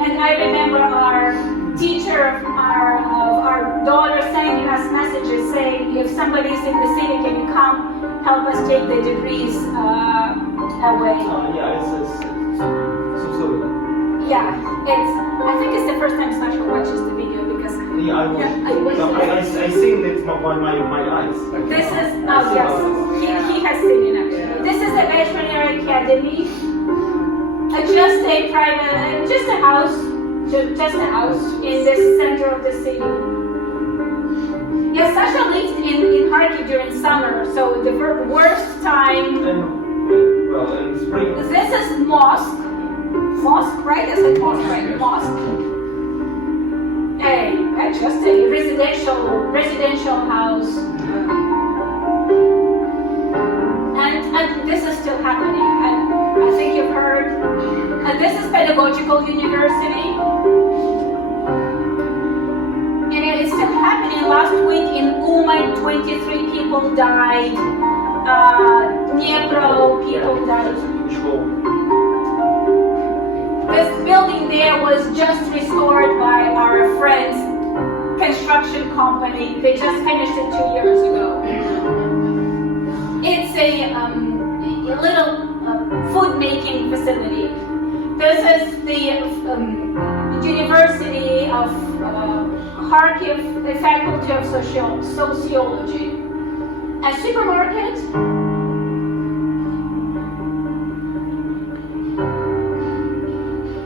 And I remember our teacher of our daughter sending us messages saying, if somebody's in the city, can you come help us take the debris away? Yeah, I think it's the first time Sasha watches the video because I seen it by my eyes. This is yes, he has seen it actually. This is a veterinary academy. Just a private, just a house in the center of the city. Yes, Sasha lived in Kharkiv during summer, so the worst time. In spring. This is mosque, right? Is it mosque, right? Mosque. Just a residential house. And this is still happening. I think you've heard. And this is pedagogical university. And it's still happening. Last week in Uman, 23 people died. Dnipro, people died. This building there was just restored by our friends' construction company. They just finished it 2 years ago. It's a little food making facility. This is the University of Kharkiv, the Faculty of Sociology. A supermarket.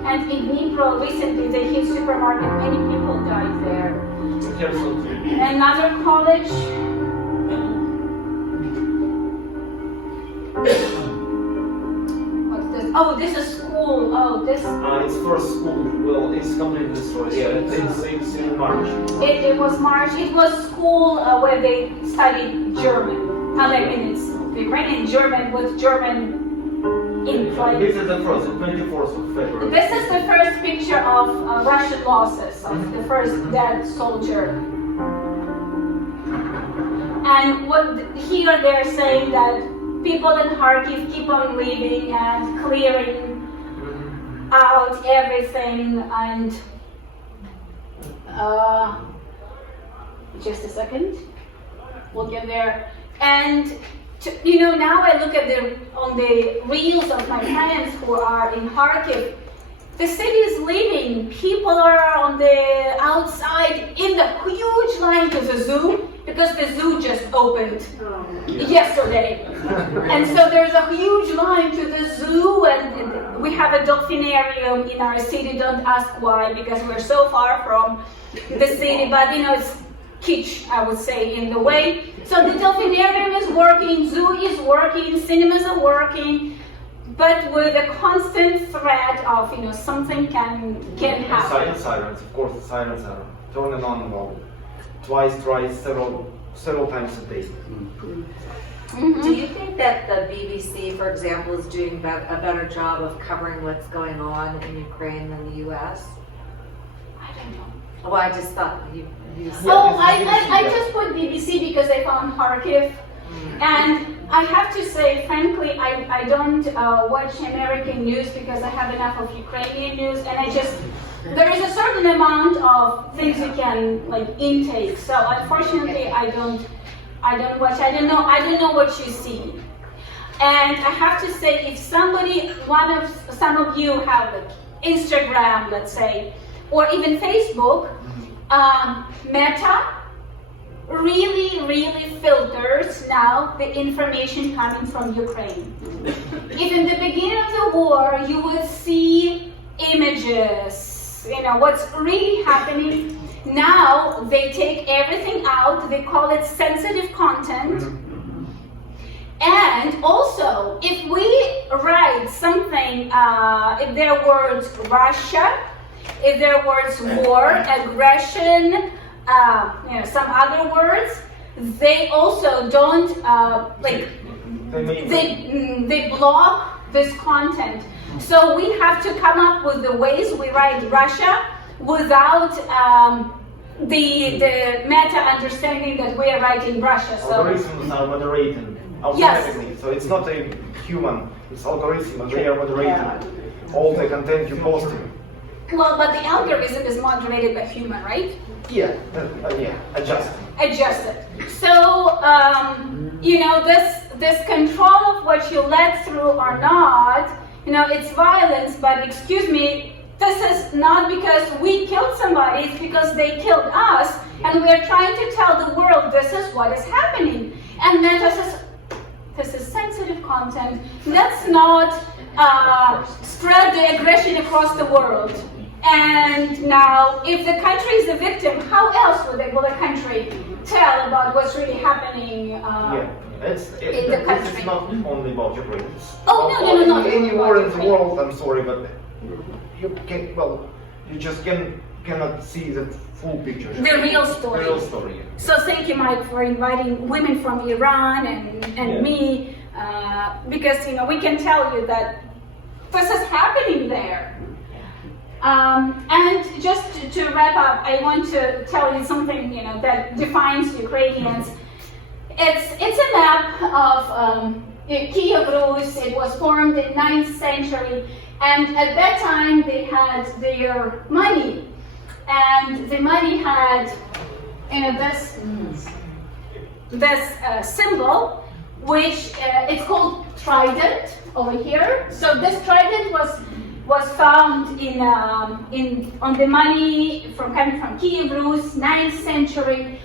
And in Dnipro, recently they hit supermarket. Many people died there. Another college. What's this? Oh, this is school. Oh, this. It's first school. Well, it's completely destroyed. It's in March. It was March. It was school where they studied German. They ran in German with German ink. This is the first, 24th of February. This is the first picture of Russian losses of the first dead soldier. And here they're saying that people in Kharkiv keep on leaving and clearing out everything. And just a second, we'll get there. And now I look at on the reels of my friends who are in Kharkiv. The city is leaving. People are on the outside in the huge line to the zoo because the zoo just opened yesterday. And so there's a huge line to the zoo, and we have a dolphinarium in our city. Don't ask why, because we're so far from the city, but it's kitsch, I would say, in the way. So the dolphinarium is working, zoo is working, cinemas are working. but with a constant threat of, something can happen. Sirens, of course, the sirens are turning on twice, several times a day. Do you think that the BBC, for example, is doing a better job of covering what's going on in Ukraine than the U.S.? I don't know. Well, I just thought you said. Oh, BBC, I yeah. just put BBC because I found Kharkiv. And I have to say, frankly, I don't watch American news because I have enough of Ukrainian news, and there is a certain amount of things you can intake. So unfortunately, I don't watch. I don't know what you see. And I have to say, if some of you have Instagram, let's say, or even Facebook, Meta really filters now the information coming from Ukraine. If in the beginning of the war you would see images, what's really happening, now they take everything out, they call it sensitive content. And also, if we write something, if there are words Russia, if there are words war, aggression, some other words, they also don't they block this content. So we have to come up with the ways we write Russia without the meta understanding that we are writing Russia. So Algorithms are moderated automatically, so it's not a human, it's algorithm, and they are moderating all the content you post. well, but the algorithm is moderated by human, right? Yeah, adjusted. Adjusted. So, this control of what you let through or not, it's violence, but excuse me, this is not because we killed somebody, it's because they killed us, and we're trying to tell the world this is what is happening. And then this is sensitive content. Let's not spread the aggression across the world. And now, if the country is the victim, how else will the country tell about what's really happening in the country? It's not only about Ukraine. Oh, no. Any war in the world, I'm sorry, but you just cannot see the full picture. The real story. The real story. So thank you, Mike, for inviting women from Iran and me, because we can tell you that this is happening there. And just to wrap up, I want to tell you something that defines Ukrainians. It's a map of Kiev Rus. It was formed in 9th century, and at that time they had their money, and the money had this symbol, which it's called trident over here. So this trident was found on the money coming from Kiev Rus, 9th century.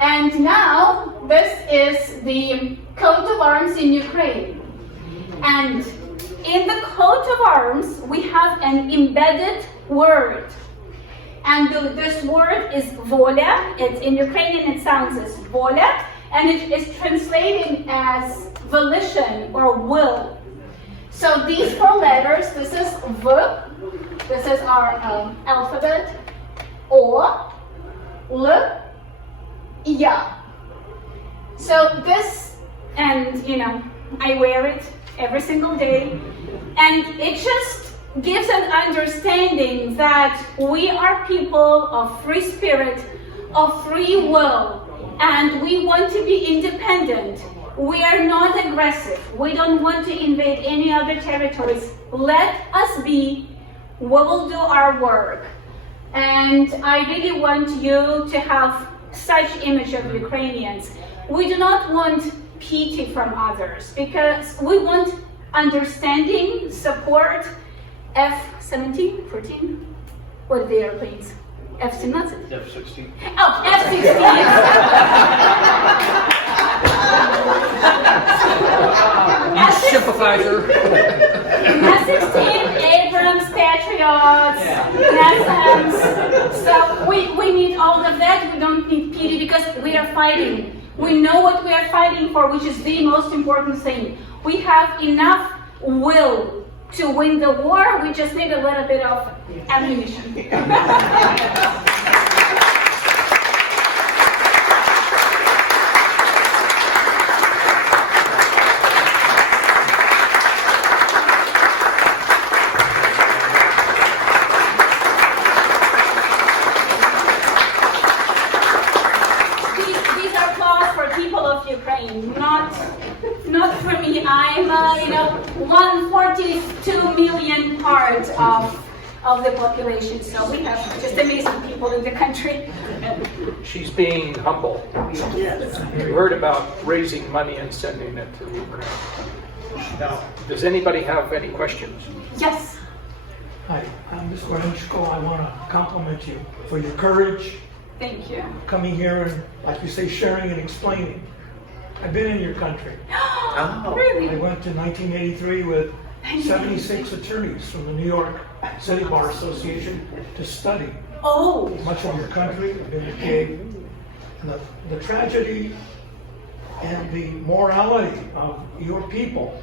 And now this is the coat of arms in Ukraine. And in the coat of arms, we have an embedded word. And this word is voля. It's in Ukrainian, it sounds as voля, and it is translated as volition or will. So these 4 letters, this is V, this is our alphabet, O, L, Ya. So this, and I wear it every single day, and it just gives an understanding that we are people of free spirit, of free will, and we want to be independent. We are not aggressive. We don't want to invade any other territories. Let us be. We will do our work. And I really want you to have such image of Ukrainians. We do not want pity from others, because we want understanding, support. F-17, 14? What are the airplanes? F-17? F-16. Oh, F-16. Sympathizer. F-16, Abrams, Patriots, NASAMS. So we need all of that. We don't need pity because we are fighting. We know what we are fighting for, which is the most important thing. We have enough will to win the war. We just need a little bit of ammunition. These are applause for people of Ukraine, not for me. I'm 142 million part of the population, so we have just amazing people in the country. She's being humble. You heard about raising money and sending it to Ukraine. Now, does anybody have any questions? Yes. Hi, Ms. Gorenchko. I want to compliment you for your courage, Thank you. coming here and, like you say, sharing and explaining. I've been in your country. I Really? went to 1983 with 76 attorneys from the New York City Bar Association to study Oh, much of your country. I've been to Kiev. And the tragedy and the morality of your people,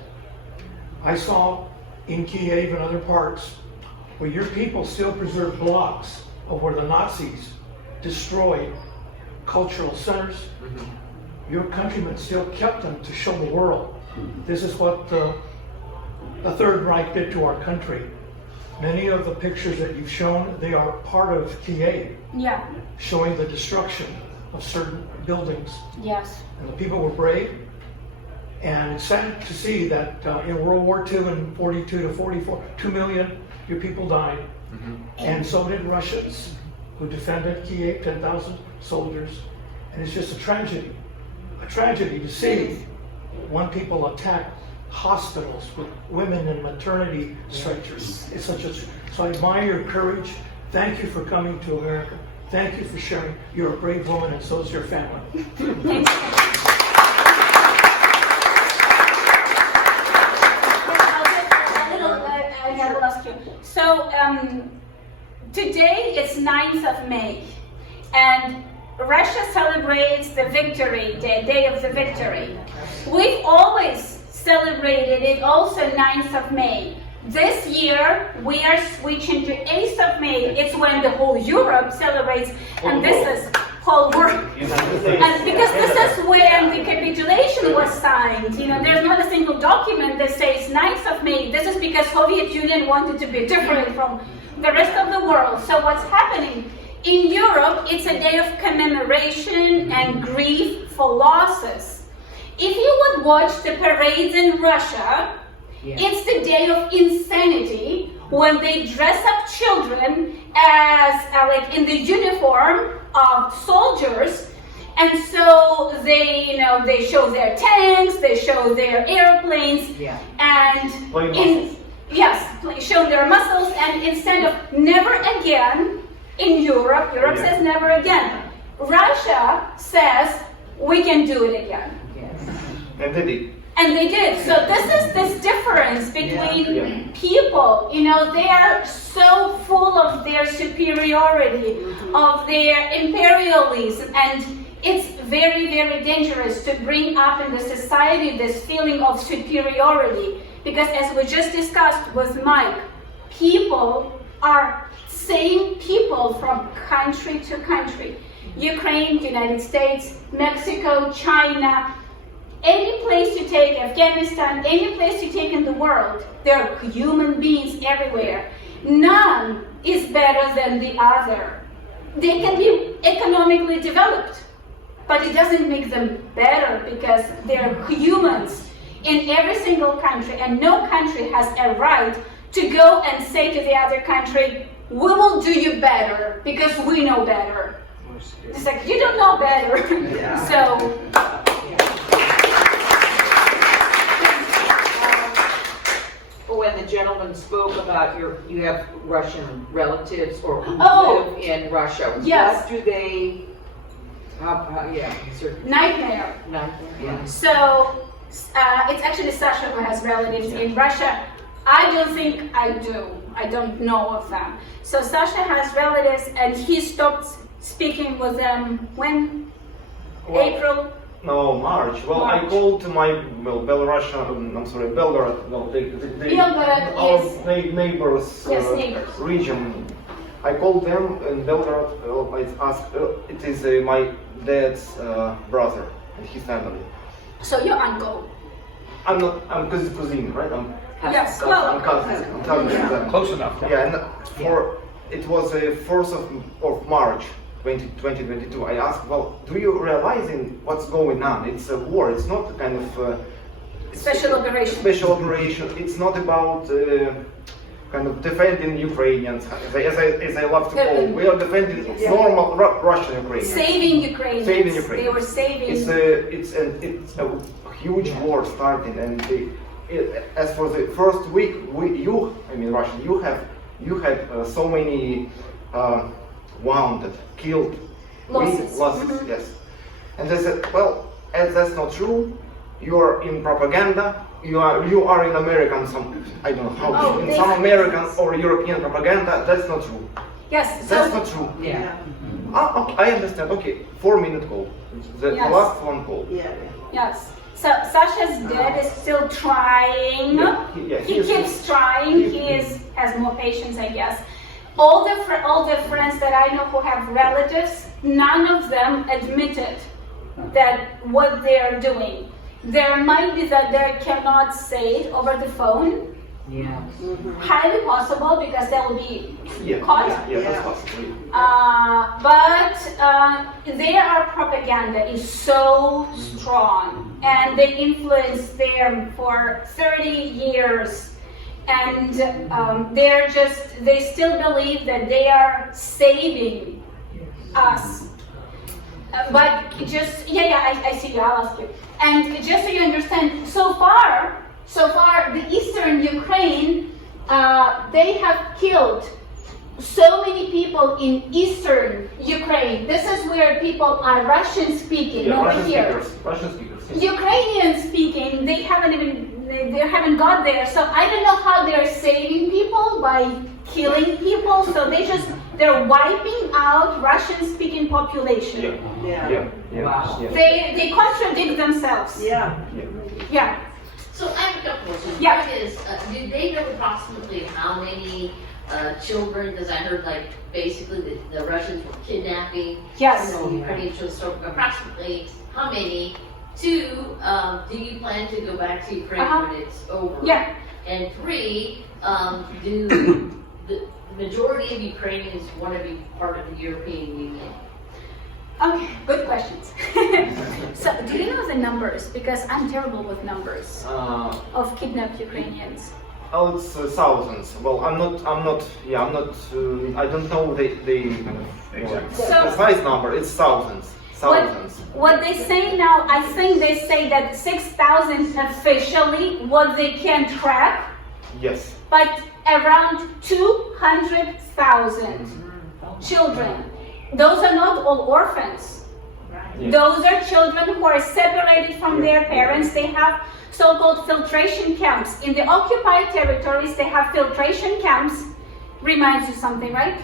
I saw in Kiev and other parts where your people still preserve blocks of where the Nazis destroyed cultural centers. Your countrymen still kept them to show the world. This is what the Third Reich did to our country. Many of the pictures that you've shown, they are part of Kiev, yeah. showing the destruction of certain buildings. Yes. And the people were brave. And it's sad to see that in World War II in 42 to 44, 2 million your people died. And so did Russians who defended Kiev, 10,000 soldiers. And it's just a tragedy to see when people attack hospitals with women in maternity stretchers. It's such a, so I admire your courage. Thank you for coming to America. Thank you for sharing. You're a brave woman, and so is your family. Thank you. I gotta ask you. So today is 9th of May, and Russia celebrates the victory, the day of the victory. We've always celebrated it also 9th of May. This year, we are switching to 8th of May. It's when the whole Europe celebrates, and this is whole world. And because this is when the capitulation was signed, there's not a single document that says 9th of May. This is because Soviet Union wanted to be different from the rest of the world. So what's happening? In Europe, it's a day of commemoration and grief for losses. If you would watch the parades in Russia, it's the day of insanity when they dress up children as like in the uniform of soldiers, and so they show their tanks, they show their airplanes, and show their muscles, and instead of never again in Europe says never again. Russia says we can do it again. And they did. And they did. So this is this difference between people. They are so full of their superiority, of their imperialism, and it's very, very dangerous to bring up in the society this feeling of superiority. Because as we just discussed with Mike, people are same people from country to country. Ukraine, United States, Mexico, China, any place you take, Afghanistan, any place you take in the world, there are human beings everywhere. None is better than the other. They can be economically developed, but it doesn't make them better because they're humans in every single country, and no country has a right to go and say to the other country, we will do you better because we know better. It's like, you don't know better. So. When the gentleman spoke about you have Russian relatives or who live in Russia, yes. What do they, Nightmare. Yeah. So, it's actually Sasha who has relatives in Russia. I don't think I do. I don't know of them. So Sasha has relatives, and he stopped speaking with them when? April? No, March. Well, I March. called to my Belarusian, Belgorod. No, Belgorod, our yes. neighbors, Yes, neighbors. region. I called them in Belgorod. I asked. It is my dad's brother and his family. So your uncle. I'm not. I'm cousin, right? I'm Yes, cousin. well, I'm cousin. I'm cousin to them. Close enough. Yeah, and it was the 4th of March 2022. I asked, well, do you realize what's going on? It's a war. It's not a kind of Special operation. Special operation. It's not about kind of defending Ukrainians, as I love to call. We are defending normal Russian Ukrainians. Saving Ukrainians. Saving Ukrainians. They were saving. It's a huge war starting, and as for the first week, Russian, you had so many wounded, killed, Losses. losses, yes. And they said, well, as that's not true, you are in propaganda. You are in American I don't know how in some American or European propaganda. That's not true. Yes. That's So not true. Yeah. Okay, I understand. Okay, 4-minute call. The Yes. last one call. yes. So Sasha's dad is still trying. He is- keeps trying. Has more patience, I guess. All the friends that I know who have relatives, none of them admitted that what they are doing. There might be that they cannot say it over the phone. Yeah. Highly possible because they will be Yeah, caught. yeah, that's possible. But their propaganda is so strong, and they influence them for 30 years, and they still believe that they are saving us. But just, I see you, I'll ask you. And just so you understand, so far, the Eastern Ukraine, they have killed so many people in Eastern Ukraine. This is where people are Russian speaking, over here. Russian speakers. Yes. Ukrainian speaking, they haven't got there. So I don't know how they're saving people by killing people. So they're wiping out Russian speaking population. Yeah. Wow. Yeah. They contradict themselves. Yeah. So I have a couple questions. Yeah. One is, do they know approximately how many children, because I heard like basically the Russians were kidnapping Yes. some of the Ukrainian children, so approximately how many? Two, do you plan to go back to Ukraine when it's over? Yeah. And three, do the majority of Ukrainians want to be part of the European Union? Okay, good questions. So, do you know the numbers? Because I'm terrible with numbers of kidnapped Ukrainians. Oh, it's thousands. Well, I'm not. I don't know the precise number. It's thousands. What they say now, I think they say that 6,000 officially, what they can track, Yes. but around 200,000 children. Those are not all orphans. Yes. Those are children who are separated from their parents. They have so-called filtration camps. In the occupied territories, they have filtration camps. Reminds you something, right?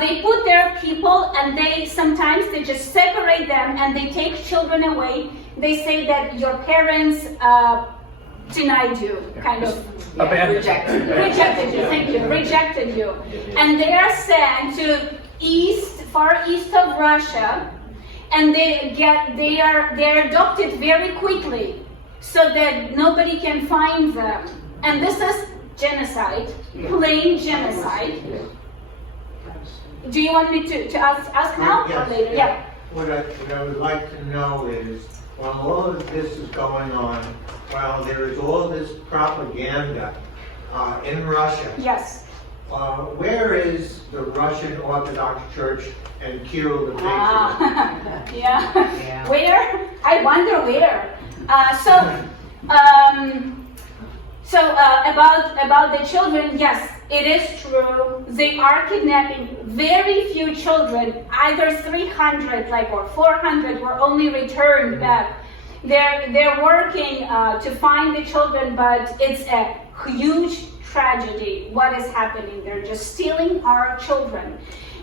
They put their people, and sometimes they just separate them and they take children away. They say that your parents denied you, kind of. Abandoned. Rejected you, thank you, rejected you. And they are sent to far east of Russia, and they're adopted very quickly so that nobody can find them. And this is genocide, plain genocide. Do you want me to ask now or later? Yeah. What I would like to know is, while all of this is going on, while there is all this propaganda in Russia, Yes. where is the Russian Orthodox Church and Kirill the Patriarch? Yeah. Where? I wonder where. About the children, yes, it is true. They are kidnapping very few children. Either 300, or 400, were only returned back. They're working to find the children, but it's a huge tragedy what is happening. They're just stealing our children.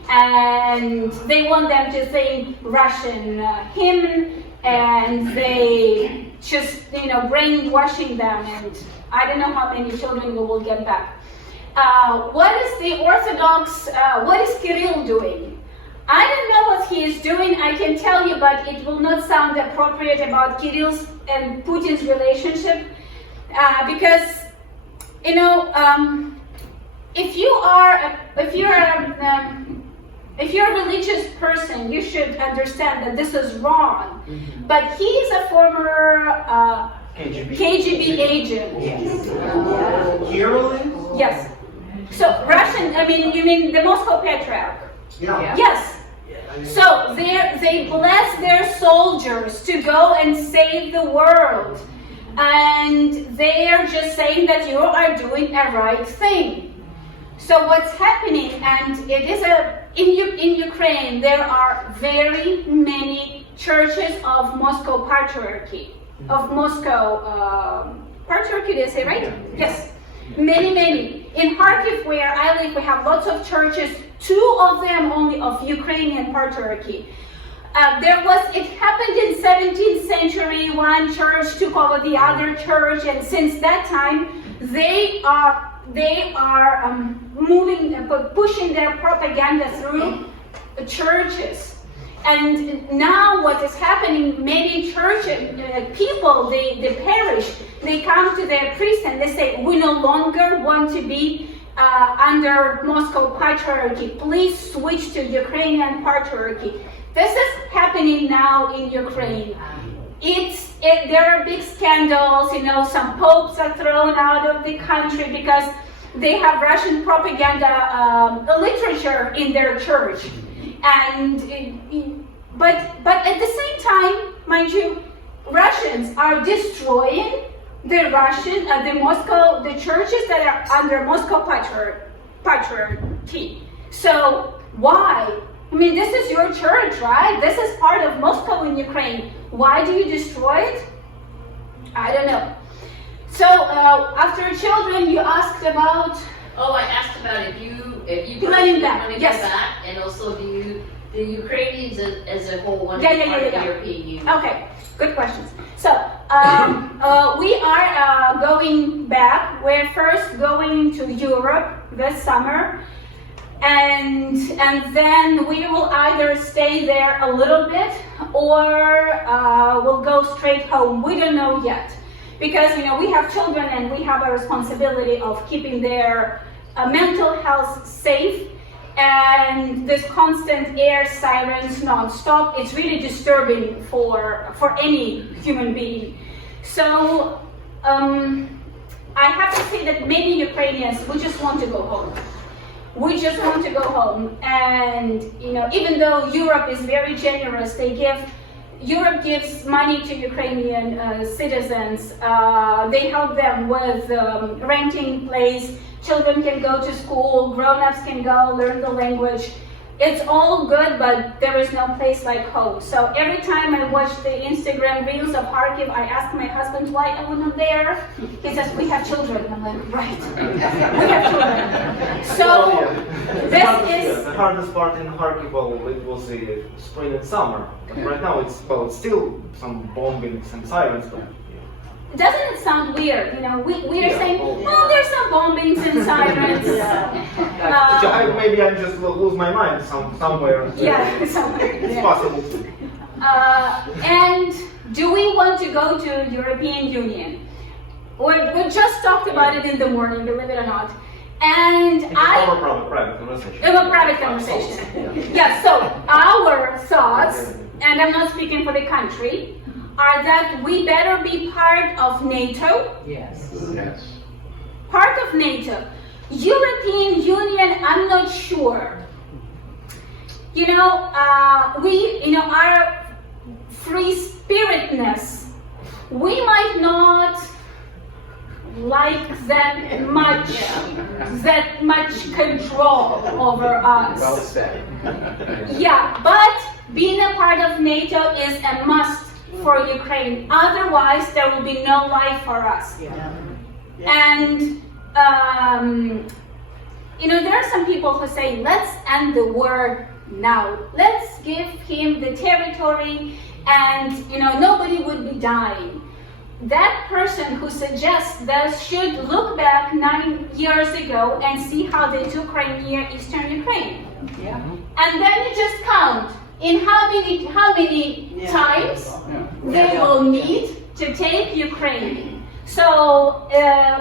and they want them to sing Russian hymn, and they just, brainwashing them, and I don't know how many children we will get back. What is the Orthodox, what is Kirill doing? I don't know what he is doing, I can tell you, but it will not sound appropriate about Kirill's and Putin's relationship, because, if you're a religious person, you should understand that this is wrong. But he's a former KGB agent. Kirill is? Yes. So Russian, you mean the Moscow Patriarch? Yeah. Yes. So they bless their soldiers to go and save the world. And they are just saying that you are doing a right thing. So what's happening, and it is in Ukraine, there are very many churches of Moscow Patriarchy, Patriarchy, they say, right? Yes. Many. In Kharkiv, where I live, we have lots of churches, 2 of them only of Ukrainian Patriarchy. It happened in 17th century, one church took over the other church, and since that time, they are pushing their propaganda through churches. And now what is happening, many church people, the parish, they come to their priest and they say, we no longer want to be under Moscow Patriarchy. Please switch to Ukrainian Patriarchy. This is happening now in Ukraine. There are big scandals, some popes are thrown out of the country because they have Russian propaganda literature in their church. But at the same time, mind you, Russians are destroying the churches that are under Moscow Patriarchy. So why? This is your church, right? This is part of Moscow in Ukraine. Why do you destroy it? I don't know. So after children, you asked about. Oh, I asked about if you Planning that, want to yes. go back, and also the Ukrainians as a whole want to Yeah. be part of the European Union. Okay, good questions. So we are going back. We're first going to Europe this summer, and then we will either stay there a little bit or we'll go straight home. We don't know yet, because we have children and we have a responsibility of keeping their mental health safe. And this constant air sirens non-stop, it's really disturbing for any human being. So I have to say that many Ukrainians, we just want to go home. We just want to go home. And even though Europe is very generous, Europe gives money to Ukrainian citizens. They help them with renting place. Children can go to school, grown-ups can go learn the language. It's all good, but there is no place like home. So every time I watch the Instagram reels of Kharkiv, I ask my husband why I wasn't there. He says, we have children. I'm like, right, we have children. So this is... The hardest part in Kharkiv, it was the spring and summer. But right now it's still some bombings and sirens. But, doesn't it sound weird? We are saying, well, there's some bombings and sirens. Maybe I just lose my mind somewhere. Yeah, somewhere. It's possible. And do we want to go to European Union? We just talked about it in the morning, believe it or not. And It's our private conversation. It was a private conversation. Yeah, so our thoughts, and I'm not speaking for the country, are that we better be part of NATO. Yes. Part of NATO. European Union, I'm not sure. Our free spiritedness, we might not like that much control over us. Well said. Yeah, but being a part of NATO is a must for Ukraine. Otherwise, there will be no life for us. Yeah. And there are some people who say, let's end the war now. Let's give him the territory and, nobody would be dying. That person who suggests that should look back 9 years ago and see how they took Crimea, Eastern Ukraine. Yeah. And then you just count in how many times they will need to take Ukraine. So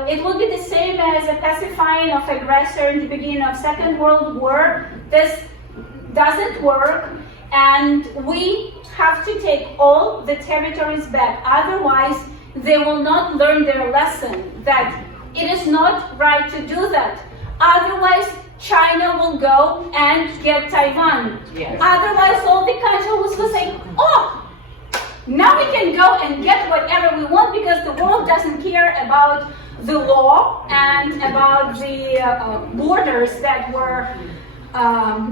it will be the same as a pacifying of aggressor in the beginning of Second World War. This doesn't work, and we have to take all the territories back. Otherwise, they will not learn their lesson that it is not right to do that. Otherwise, China will go and get Taiwan. Yes. Otherwise, all the countries will say, oh, now we can go and get whatever we want because the world doesn't care about the law and about the borders that were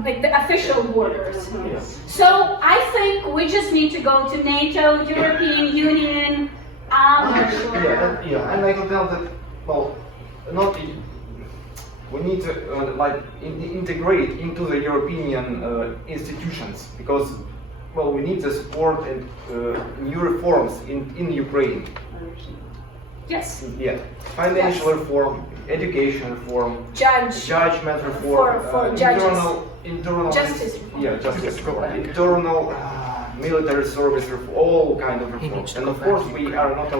like the official borders. So I think we just need to go to NATO, European Union. And I can tell that, well, we need to integrate into the European institutions because, well, we need to support and new reforms in Ukraine. Yes. Yeah, financial reform, education reform, judgment reform, for judges. internal Justice reform. Yeah, justice reform, internal military service reform, all kind of reforms. And of course, we are not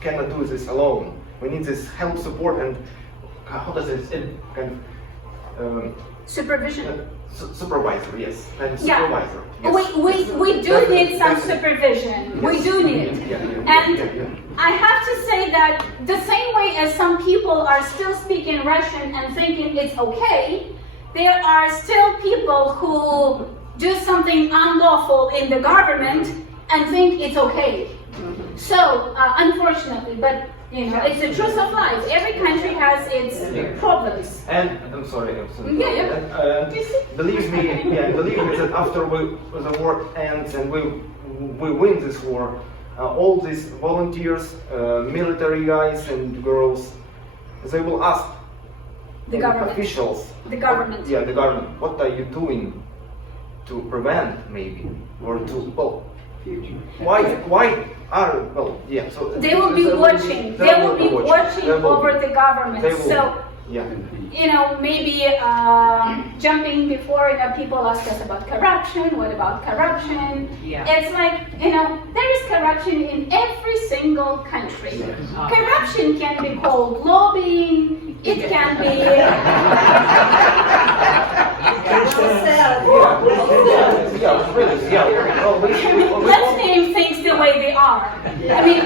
cannot do this alone. We need this help, support, and how does it kind of Supervision. supervisor? Yes, and Yeah. supervisor. Yes. We do need some supervision. We do need. And I have to say that the same way as some people are still speaking Russian and thinking it's okay, there are still people who do something unlawful in the government and think it's okay. So, unfortunately, but it's the truth of life. Every country has its problems. And I'm sorry. Yeah. And believe me that after the war ends and we win this war, all these volunteers, military guys and girls, they will ask The government. officials, The government. the government, what are you doing to prevent maybe or to why are so They will be watching. They will be watching over the government. So, maybe jumping before people ask us about corruption. What about corruption? Yeah. It's like there is corruption in every single country. Corruption can be called lobbying. It can be. Let's name things the way they are. I mean,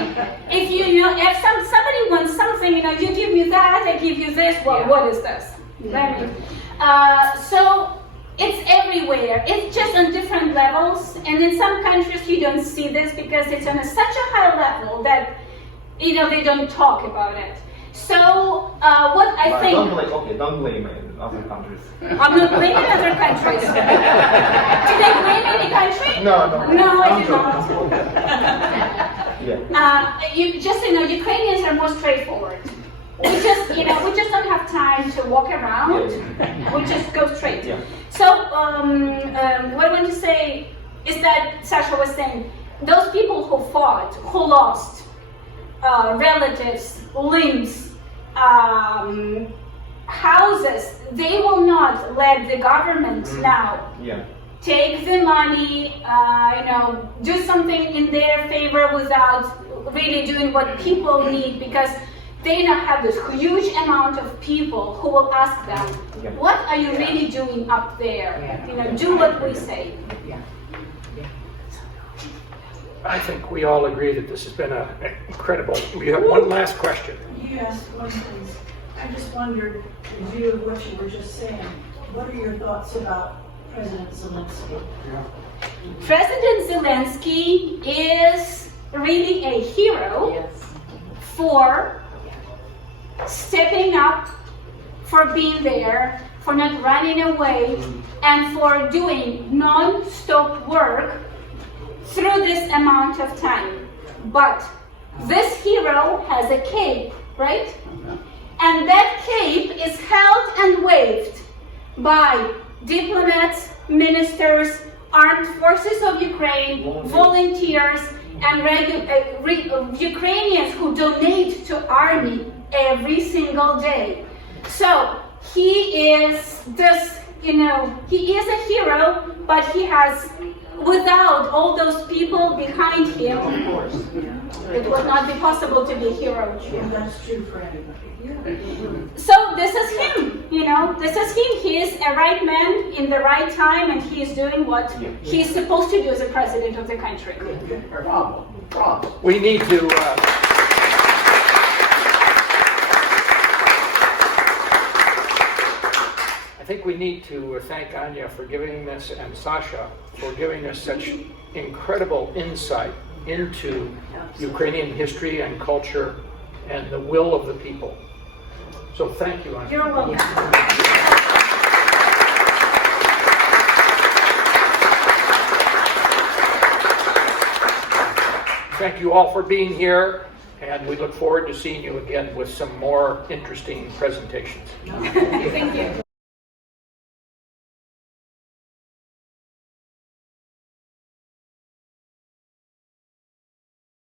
if somebody wants something, you give me that, I give you this. Well, what is this? So it's everywhere. It's just on different levels, and in some countries you don't see this because it's on such a high level that they don't talk about it. So what I think. Don't blame other countries. I'm not blaming other countries. Did I blame any country? No, I did not. Yeah. Ukrainians are more straightforward. We just don't have time to walk around. We just go straight. Yeah. So what I want to say is that Sasha was saying, those people who fought, who lost relatives, limbs, houses, they will not let the government now take the money, do something in their favor without really doing what people need, because they now have this huge amount of people who will ask them, what are you really doing up there? Do what we say. I think we all agree that this has been incredible. We have one last question. You asked one thing. I just wondered, in view of what you were just saying, what are your thoughts about President Zelensky? President Zelensky is really a hero for stepping up, for being there, for not running away, and for doing non-stop work through this amount of time. But this hero has a cape, right? And that cape is held and waved by diplomats, ministers, armed forces of Ukraine, volunteers, and Ukrainians who donate to army every single day. So he is this, he is a hero, but he has, without all those people behind him, it would not be possible to be a hero. That's true for everybody. So this is him, this is him. He is a right man in the right time, and he is doing what he's supposed to do as a president of the country. We need to, I think we need to thank Anya for giving us, and Sasha for giving us such incredible insight into Ukrainian history and culture and the will of the people. So thank you, Anya. You're welcome. Thank you all for being here, and we look forward to seeing you again with some more interesting presentations. Thank you.